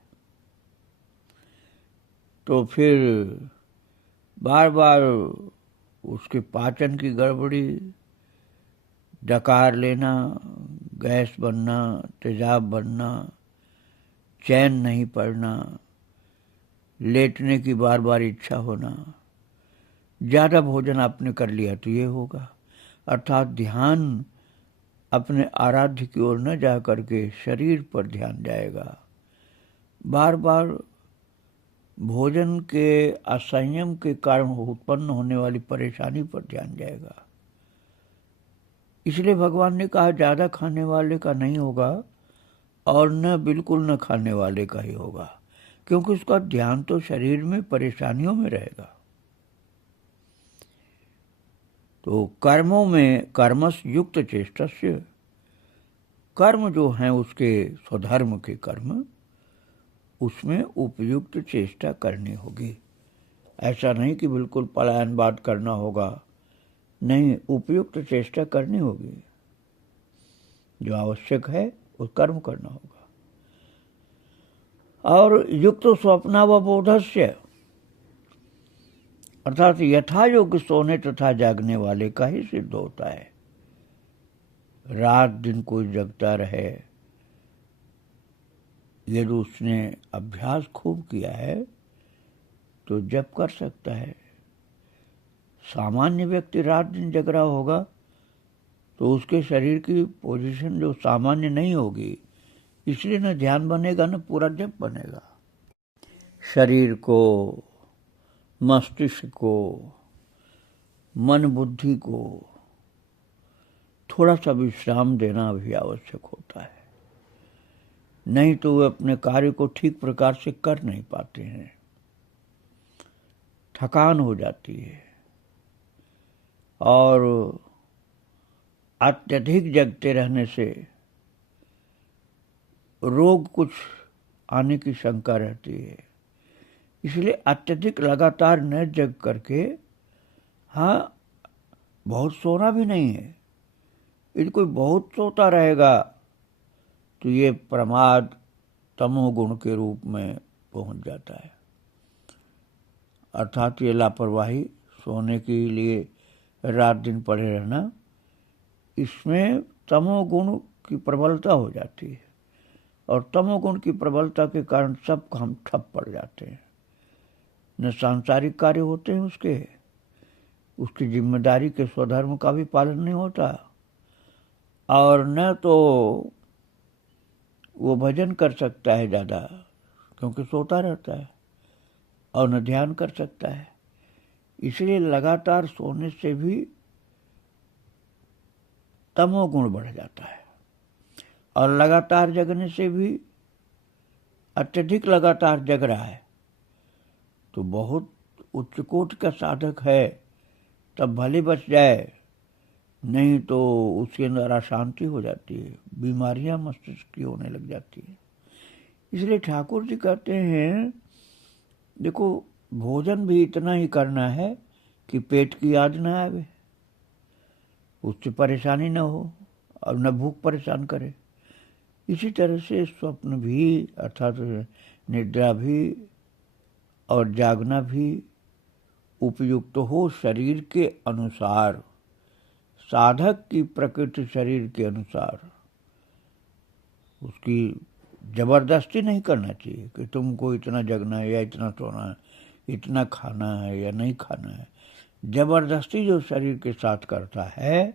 तो फिर बार बार उसके पाचन की गड़बड़ी, डकार लेना, गैस बनना, तेजाब बनना, चैन नहीं पड़ना, लेटने की बार बार इच्छा होना। ज़्यादा भोजन आपने कर लिया तो ये होगा। अर्थात ध्यान अपने आराध्य की ओर न जा करके शरीर पर ध्यान जाएगा। बार बार भोजन के असंयम के कारण उत्पन्न होने वाली परेशानी पर ध्यान जाएगा। इसलिए भगवान ने कहा ज़्यादा खाने वाले का नहीं होगा और न बिल्कुल न खाने वाले का ही होगा, क्योंकि उसका ध्यान तो शरीर में परेशानियों में रहेगा। तो कर्मों में कर्मस युक्त चेष्टस्य, कर्म जो हैं उसके स्वधर्म के कर्म, उसमें उपयुक्त चेष्टा करनी होगी। ऐसा नहीं कि बिल्कुल पलायनवाद करना होगा, नहीं, उपयुक्त चेष्टा करनी होगी। जो आवश्यक है वो कर्म करना होगा। और युक्त स्वप्नावबोधस्य अर्थात यथा योग्य सोने तथा जागने वाले का ही सिद्ध होता है। रात दिन कोई जगता रहे, यदि उसने अभ्यास खूब किया है तो जप कर सकता है। सामान्य व्यक्ति रात दिन जग रहा होगा तो उसके शरीर की पोजीशन जो सामान्य नहीं होगी, इसलिए न ध्यान बनेगा न पूरा जप बनेगा। शरीर को, मस्तिष्क को, मन बुद्धि को थोड़ा सा विश्राम देना भी आवश्यक होता है, नहीं तो वे अपने कार्य को ठीक प्रकार से कर नहीं पाते हैं, थकान हो जाती है। और अत्यधिक जगते रहने से रोग कुछ आने की शंका रहती है। इसलिए अत्यधिक लगातार न जग करके, हाँ बहुत सोना भी नहीं है, यदि कोई बहुत सोता रहेगा तो ये प्रमाद तमोगुण के रूप में पहुंच जाता है। अर्थात ये लापरवाही, सोने के लिए रात दिन पड़े रहना, इसमें तमोगुण की प्रबलता हो जाती है और तमोगुण की प्रबलता के कारण सब काम ठप पड़ जाते हैं। न सांसारिक कार्य होते हैं उसकी जिम्मेदारी के स्वधर्म का भी पालन नहीं होता, और न तो वो भजन कर सकता है ज़्यादा क्योंकि सोता रहता है, और न ध्यान कर सकता है। इसलिए लगातार सोने से भी तमोगुण बढ़ जाता है, और लगातार जगने से भी, अत्यधिक लगातार जग रहा है तो बहुत उच्च कोटि का साधक है तब भले बच जाए, नहीं तो उसके अंदर अशांति हो जाती है, बीमारियां मस्तिष्क की होने लग जाती है। इसलिए ठाकुर जी कहते हैं, देखो भोजन भी इतना ही करना है कि पेट की याद न आवे, उससे परेशानी न हो और न भूख परेशान करे। इसी तरह से स्वप्न भी अर्थात निद्रा भी और जागना भी उपयुक्त हो शरीर के अनुसार, साधक की प्रकृति शरीर के अनुसार। उसकी जबरदस्ती नहीं करना चाहिए कि तुमको इतना जगना है या इतना सोना है, इतना खाना है या नहीं खाना है। जबरदस्ती जो शरीर के साथ करता है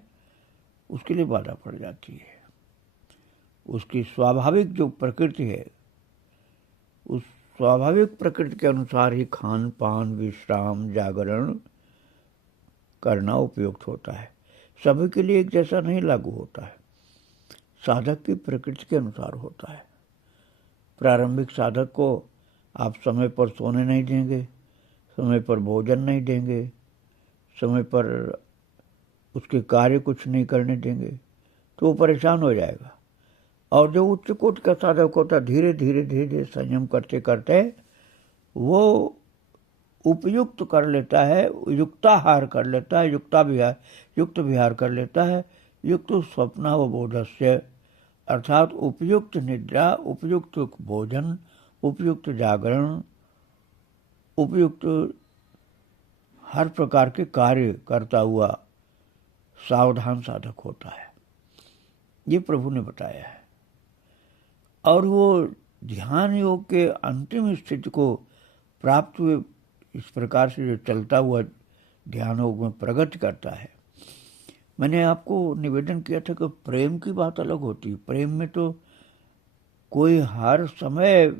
उसके लिए बाधा पड़ जाती है। उसकी स्वाभाविक जो प्रकृति है, उस स्वाभाविक प्रकृति के अनुसार ही खान पान, विश्राम, जागरण करना उपयुक्त होता है। सभी के लिए एक जैसा नहीं लागू होता है, साधक की प्रकृति के अनुसार होता है। प्रारंभिक साधक को आप समय पर सोने नहीं देंगे, समय पर भोजन नहीं देंगे, समय पर उसके कार्य कुछ नहीं करने देंगे तो वो परेशान हो जाएगा। और जो उच्च कोटि का साधक होता है, धीरे धीरे धीरे धीरे संयम करते करते वो उपयुक्त कर लेता है, युक्ताहार कर लेता है, युक्त विहार कर लेता है। युक्त स्वप्नावबोधस्य अर्थात उपयुक्त निद्रा, उपयुक्त भोजन, उपयुक्त जागरण, उपयुक्त हर प्रकार के कार्य करता हुआ सावधान साधक होता है, ये प्रभु ने बताया है। और वो ध्यान योग के अंतिम स्थिति को प्राप्त हुए इस प्रकार से जो चलता हुआ ध्यान योग में प्रगति करता है। मैंने आपको निवेदन किया था कि प्रेम की बात अलग होती है। प्रेम में तो कोई हर समय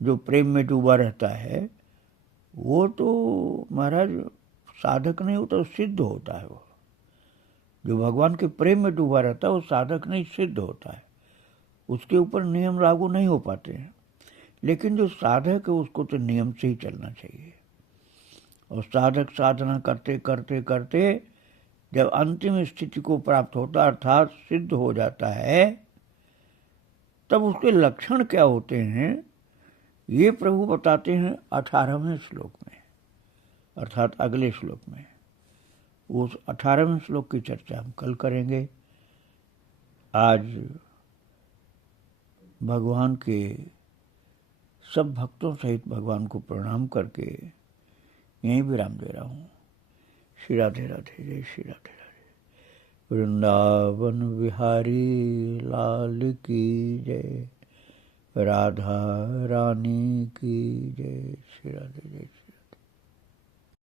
जो प्रेम में डूबा रहता है वो तो महाराज साधक नहीं होता, सिद्ध होता है। वो जो भगवान के प्रेम में डूबा रहता है वो साधक नहीं, सिद्ध होता है। उसके ऊपर नियम लागू नहीं हो पाते हैं। लेकिन जो साधक है उसको तो नियम से ही चलना चाहिए। और साधक साधना करते करते करते जब अंतिम स्थिति को प्राप्त होता अर्थात सिद्ध हो जाता है, तब उसके लक्षण क्या होते हैं ये प्रभु बताते हैं 18वें श्लोक में, अर्थात अगले श्लोक में। उस 18वें श्लोक की चर्चा हम कल करेंगे। आज भगवान के सब भक्तों सहित भगवान को प्रणाम करके यहीं विराम दे रहा हूँ। श्री राधे राधे, जय श्री राधे राधे। वृंदावन बिहारी लाल की जय, राधा रानी की जय। श्री राधे जय।